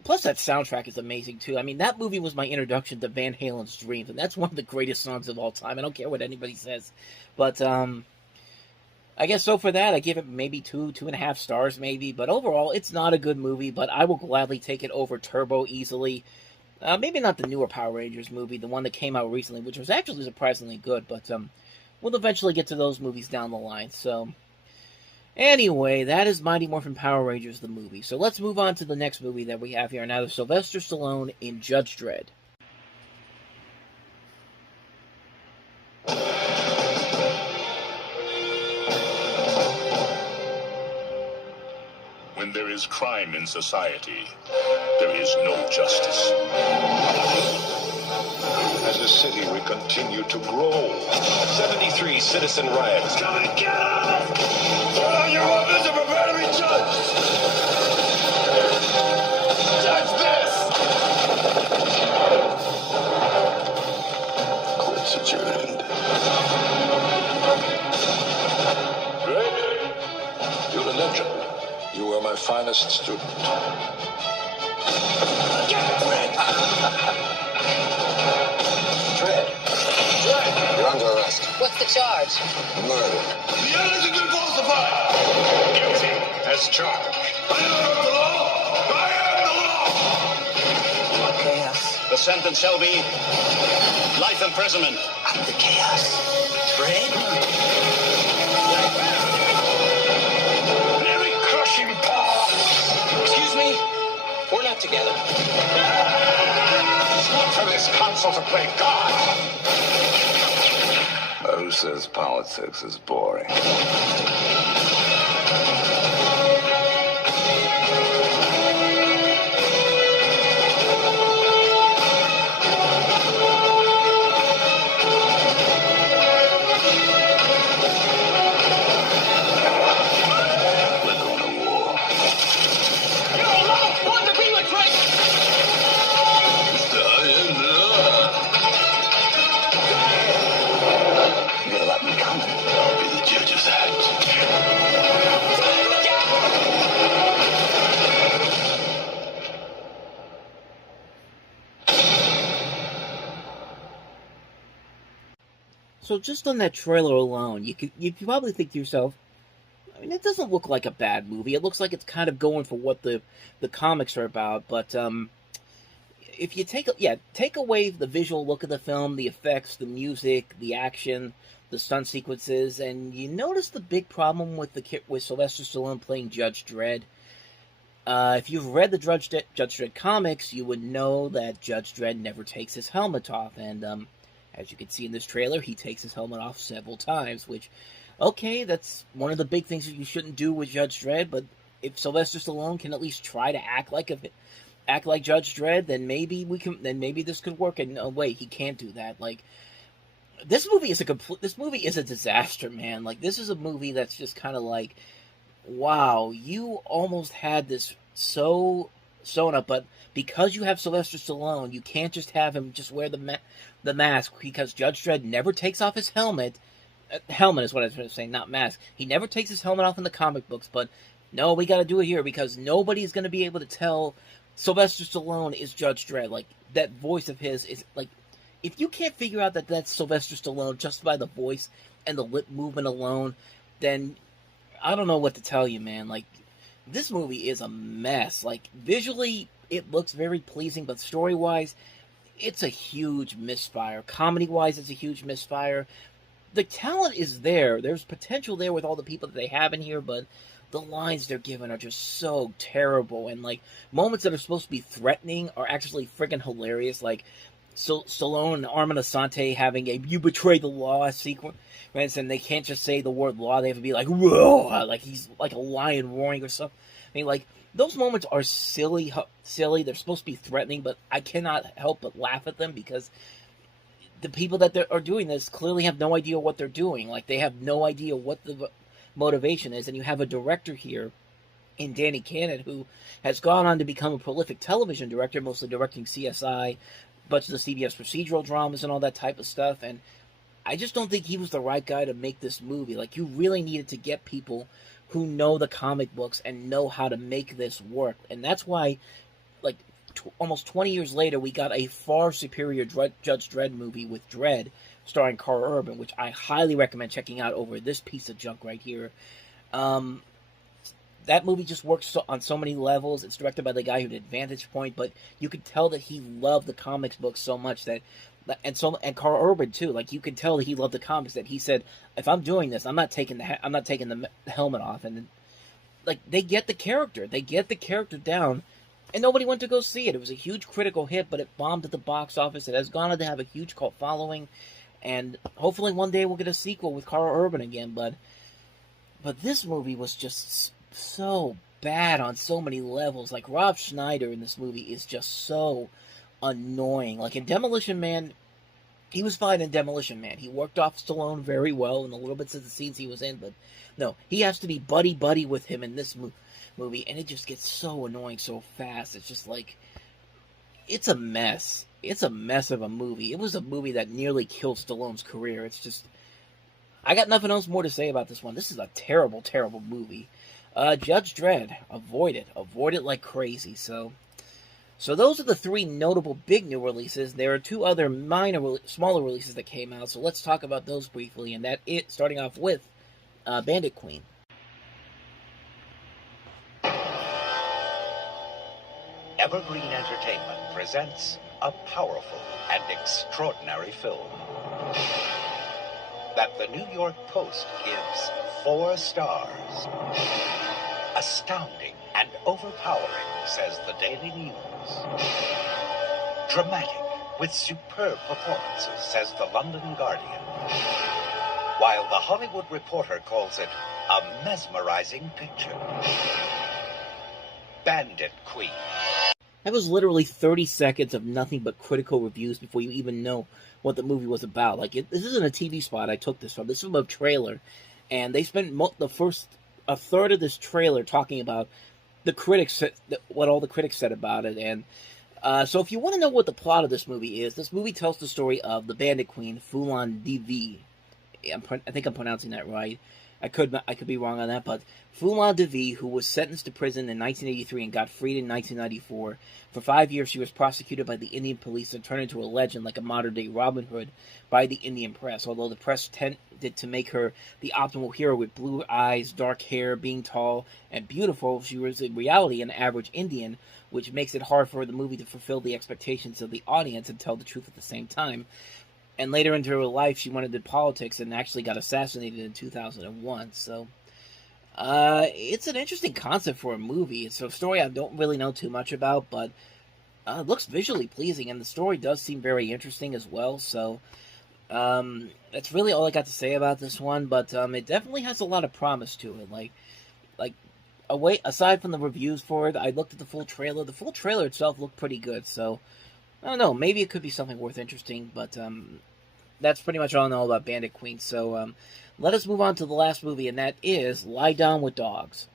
Plus, that soundtrack is amazing, too. I mean, that movie was my introduction to Van Halen's Dreams, and that's one of the greatest songs of all time. I don't care what anybody says. But, I guess so for that, I give it maybe 2.5 stars, maybe. But overall, it's not a good movie, but I will gladly take it over Turbo easily. Maybe not the newer Power Rangers movie, the one that came out recently, which was actually surprisingly good. But, we'll eventually get to those movies down the line, so... Anyway, that is Mighty Morphin Power Rangers, the movie. So let's move on to the next movie that we have here. Now, there's Sylvester Stallone in Judge Dredd. When there is crime in society, there is no justice. As a city, we continue to grow. 73 citizen riots. Come and get us! Throw down your weapons and prepare to be judged! Judge this! Court's adjourned. Red, you're a legend. You were my finest student. Dredd. You're under arrest. What's the charge? Murder. The evidence has been falsified. Guilty as charged. I am the law. I am the law. Chaos. The sentence shall be life imprisonment. The chaos. Dredd? Very crushing power. Excuse me? We're not together. It's not for this council to play God. Who says politics is boring? So just on that trailer alone, you could probably think to yourself, I mean, it doesn't look like a bad movie. It looks like it's kind of going for what the comics are about. But if you take away the visual look of the film, the effects, the music, the action, the stunt sequences, and you notice the big problem with Sylvester Stallone playing Judge Dredd. If you've read the Judge Dredd comics, you would know that Judge Dredd never takes his helmet off, and as you can see in this trailer, he takes his helmet off several times, which, okay, that's one of the big things that you shouldn't do with Judge Dredd, but if Sylvester Stallone can at least try to act like Judge Dredd, then maybe this could work. And no way, he can't do that. Like, this movie is a disaster, man. Like, this is a movie that's just kind of like, wow, you almost had this so sewn up, but because you have Sylvester Stallone, you can't just have him just wear the mask, because Judge Dredd never takes off his helmet. Helmet is what I was going to say, not mask. He never takes his helmet off in the comic books, but no, we got to do it here because nobody's going to be able to tell Sylvester Stallone is Judge Dredd. Like, that voice of his is like, if you can't figure out that that's Sylvester Stallone just by the voice and the lip movement alone, then I don't know what to tell you, man. Like, this movie is a mess. Like, visually, it looks very pleasing, but story-wise, it's a huge misfire. Comedy-wise, it's a huge misfire. The talent is there. There's potential there with all the people that they have in here, but the lines they're given are just so terrible. And, like, moments that are supposed to be threatening are actually friggin' hilarious. Like, Stallone and Armin Asante having a "you betrayed the law" sequence, and they can't just say the word law. They have to be like, "Whoa!" Like he's like a lion roaring or something. I mean, like, those moments are silly. They're supposed to be threatening, but I cannot help but laugh at them because the people that are doing this clearly have no idea what they're doing. Like, they have no idea what the motivation is, and you have a director here in Danny Cannon who has gone on to become a prolific television director, mostly directing CSI, a bunch of the CBS procedural dramas and all that type of stuff, and I just don't think he was the right guy to make this movie. Like, you really needed to get people who know the comic books and know how to make this work, and that's why, like, almost 20 years later, we got a far superior Judge Dredd movie with Dredd, starring Carl Urban, which I highly recommend checking out over this piece of junk right here. That movie just works on so many levels. It's directed by the guy who did Vantage Point, but you could tell that he loved the comics books so much that, and Carl Urban too. Like, you could tell that he loved the comics. That he said, "If I'm doing this, I'm not taking the helmet off." And like, they get the character down, and nobody went to go see it. It was a huge critical hit, but it bombed at the box office. It has gone on to have a huge cult following, and hopefully one day we'll get a sequel with Carl Urban again. But this movie was just so bad on so many levels. Like, Rob Schneider in this movie is just so annoying. Like in Demolition Man, he was fine in Demolition Man. He worked off Stallone very well in the little bits of the scenes he was in, but no, he has to be buddy-buddy with him in this movie, and it just gets so annoying so fast. It's just like, it's a mess. It's a mess of a movie. It was a movie that nearly killed Stallone's career. It's just, I got nothing else more to say about this one. This is a terrible, terrible movie. Judge Dredd, avoid it like crazy. So those are the 3 notable big new releases. There are 2 other smaller releases that came out, so let's talk about those briefly, and starting off with Bandit Queen. Evergreen Entertainment presents a powerful and extraordinary film that the New York Post gives 4 stars. Astounding and overpowering, says the Daily News. Dramatic, with superb performances, says the London Guardian. While the Hollywood Reporter calls it a mesmerizing picture. Bandit Queen. That was literally 30 seconds of nothing but critical reviews before you even know what the movie was about. Like, this isn't a TV spot I took this from. This is from a trailer, and they spent a third of this trailer talking about what all the critics said about it. And so if you want to know what the plot of this movie tells the story of the Bandit Queen, Fulan Devi. I think I'm pronouncing that right. I could be wrong on that, but Fulan Devi, who was sentenced to prison in 1983 and got freed in 1994, for 5 years she was prosecuted by the Indian police and turned into a legend like a modern-day Robin Hood by the Indian press, although the press tended to make her the optimal hero with blue eyes, dark hair, being tall and beautiful. She was in reality an average Indian, which makes it hard for the movie to fulfill the expectations of the audience and tell the truth at the same time. And later into her life, she went into politics and actually got assassinated in 2001. So, it's an interesting concept for a movie. It's a story I don't really know too much about, but it looks visually pleasing, and the story does seem very interesting as well. So, that's really all I got to say about this one. But it definitely has a lot of promise to it. Aside from the reviews for it, I looked at the full trailer. The full trailer itself looked pretty good. So, I don't know, maybe it could be something worth interesting, but that's pretty much all I know about Bandit Queen. So let us move on to the last movie, and that is Lie Down with Dogs.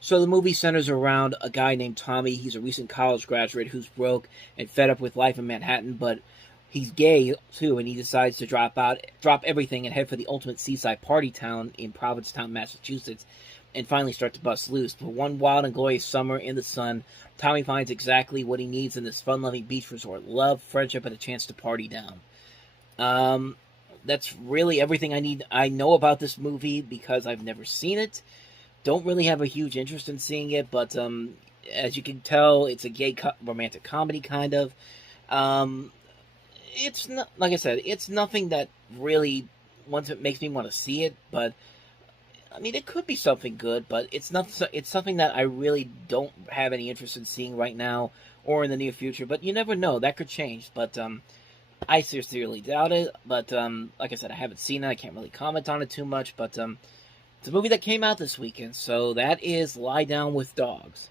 So the movie centers around a guy named Tommy. He's a recent college graduate who's broke and fed up with life in Manhattan, but he's gay, too, and he decides to drop everything and head for the ultimate seaside party town in Provincetown, Massachusetts, and finally start to bust loose. For one wild and glorious summer in the sun, Tommy finds exactly what he needs in this fun-loving beach resort: love, friendship, and a chance to party down. That's really everything I know about this movie because I've never seen it. Don't really have a huge interest in seeing it, but as you can tell, it's a gay romantic comedy, kind of. It's not, like I said, it's nothing that really makes me want to see it, but I mean, it could be something good, but it's something that I really don't have any interest in seeing right now or in the near future, but you never know, that could change. But I sincerely doubt it. But like I said, I haven't seen it, I can't really comment on it too much, but it's a movie that came out this weekend, so that is Lie Down with Dogs.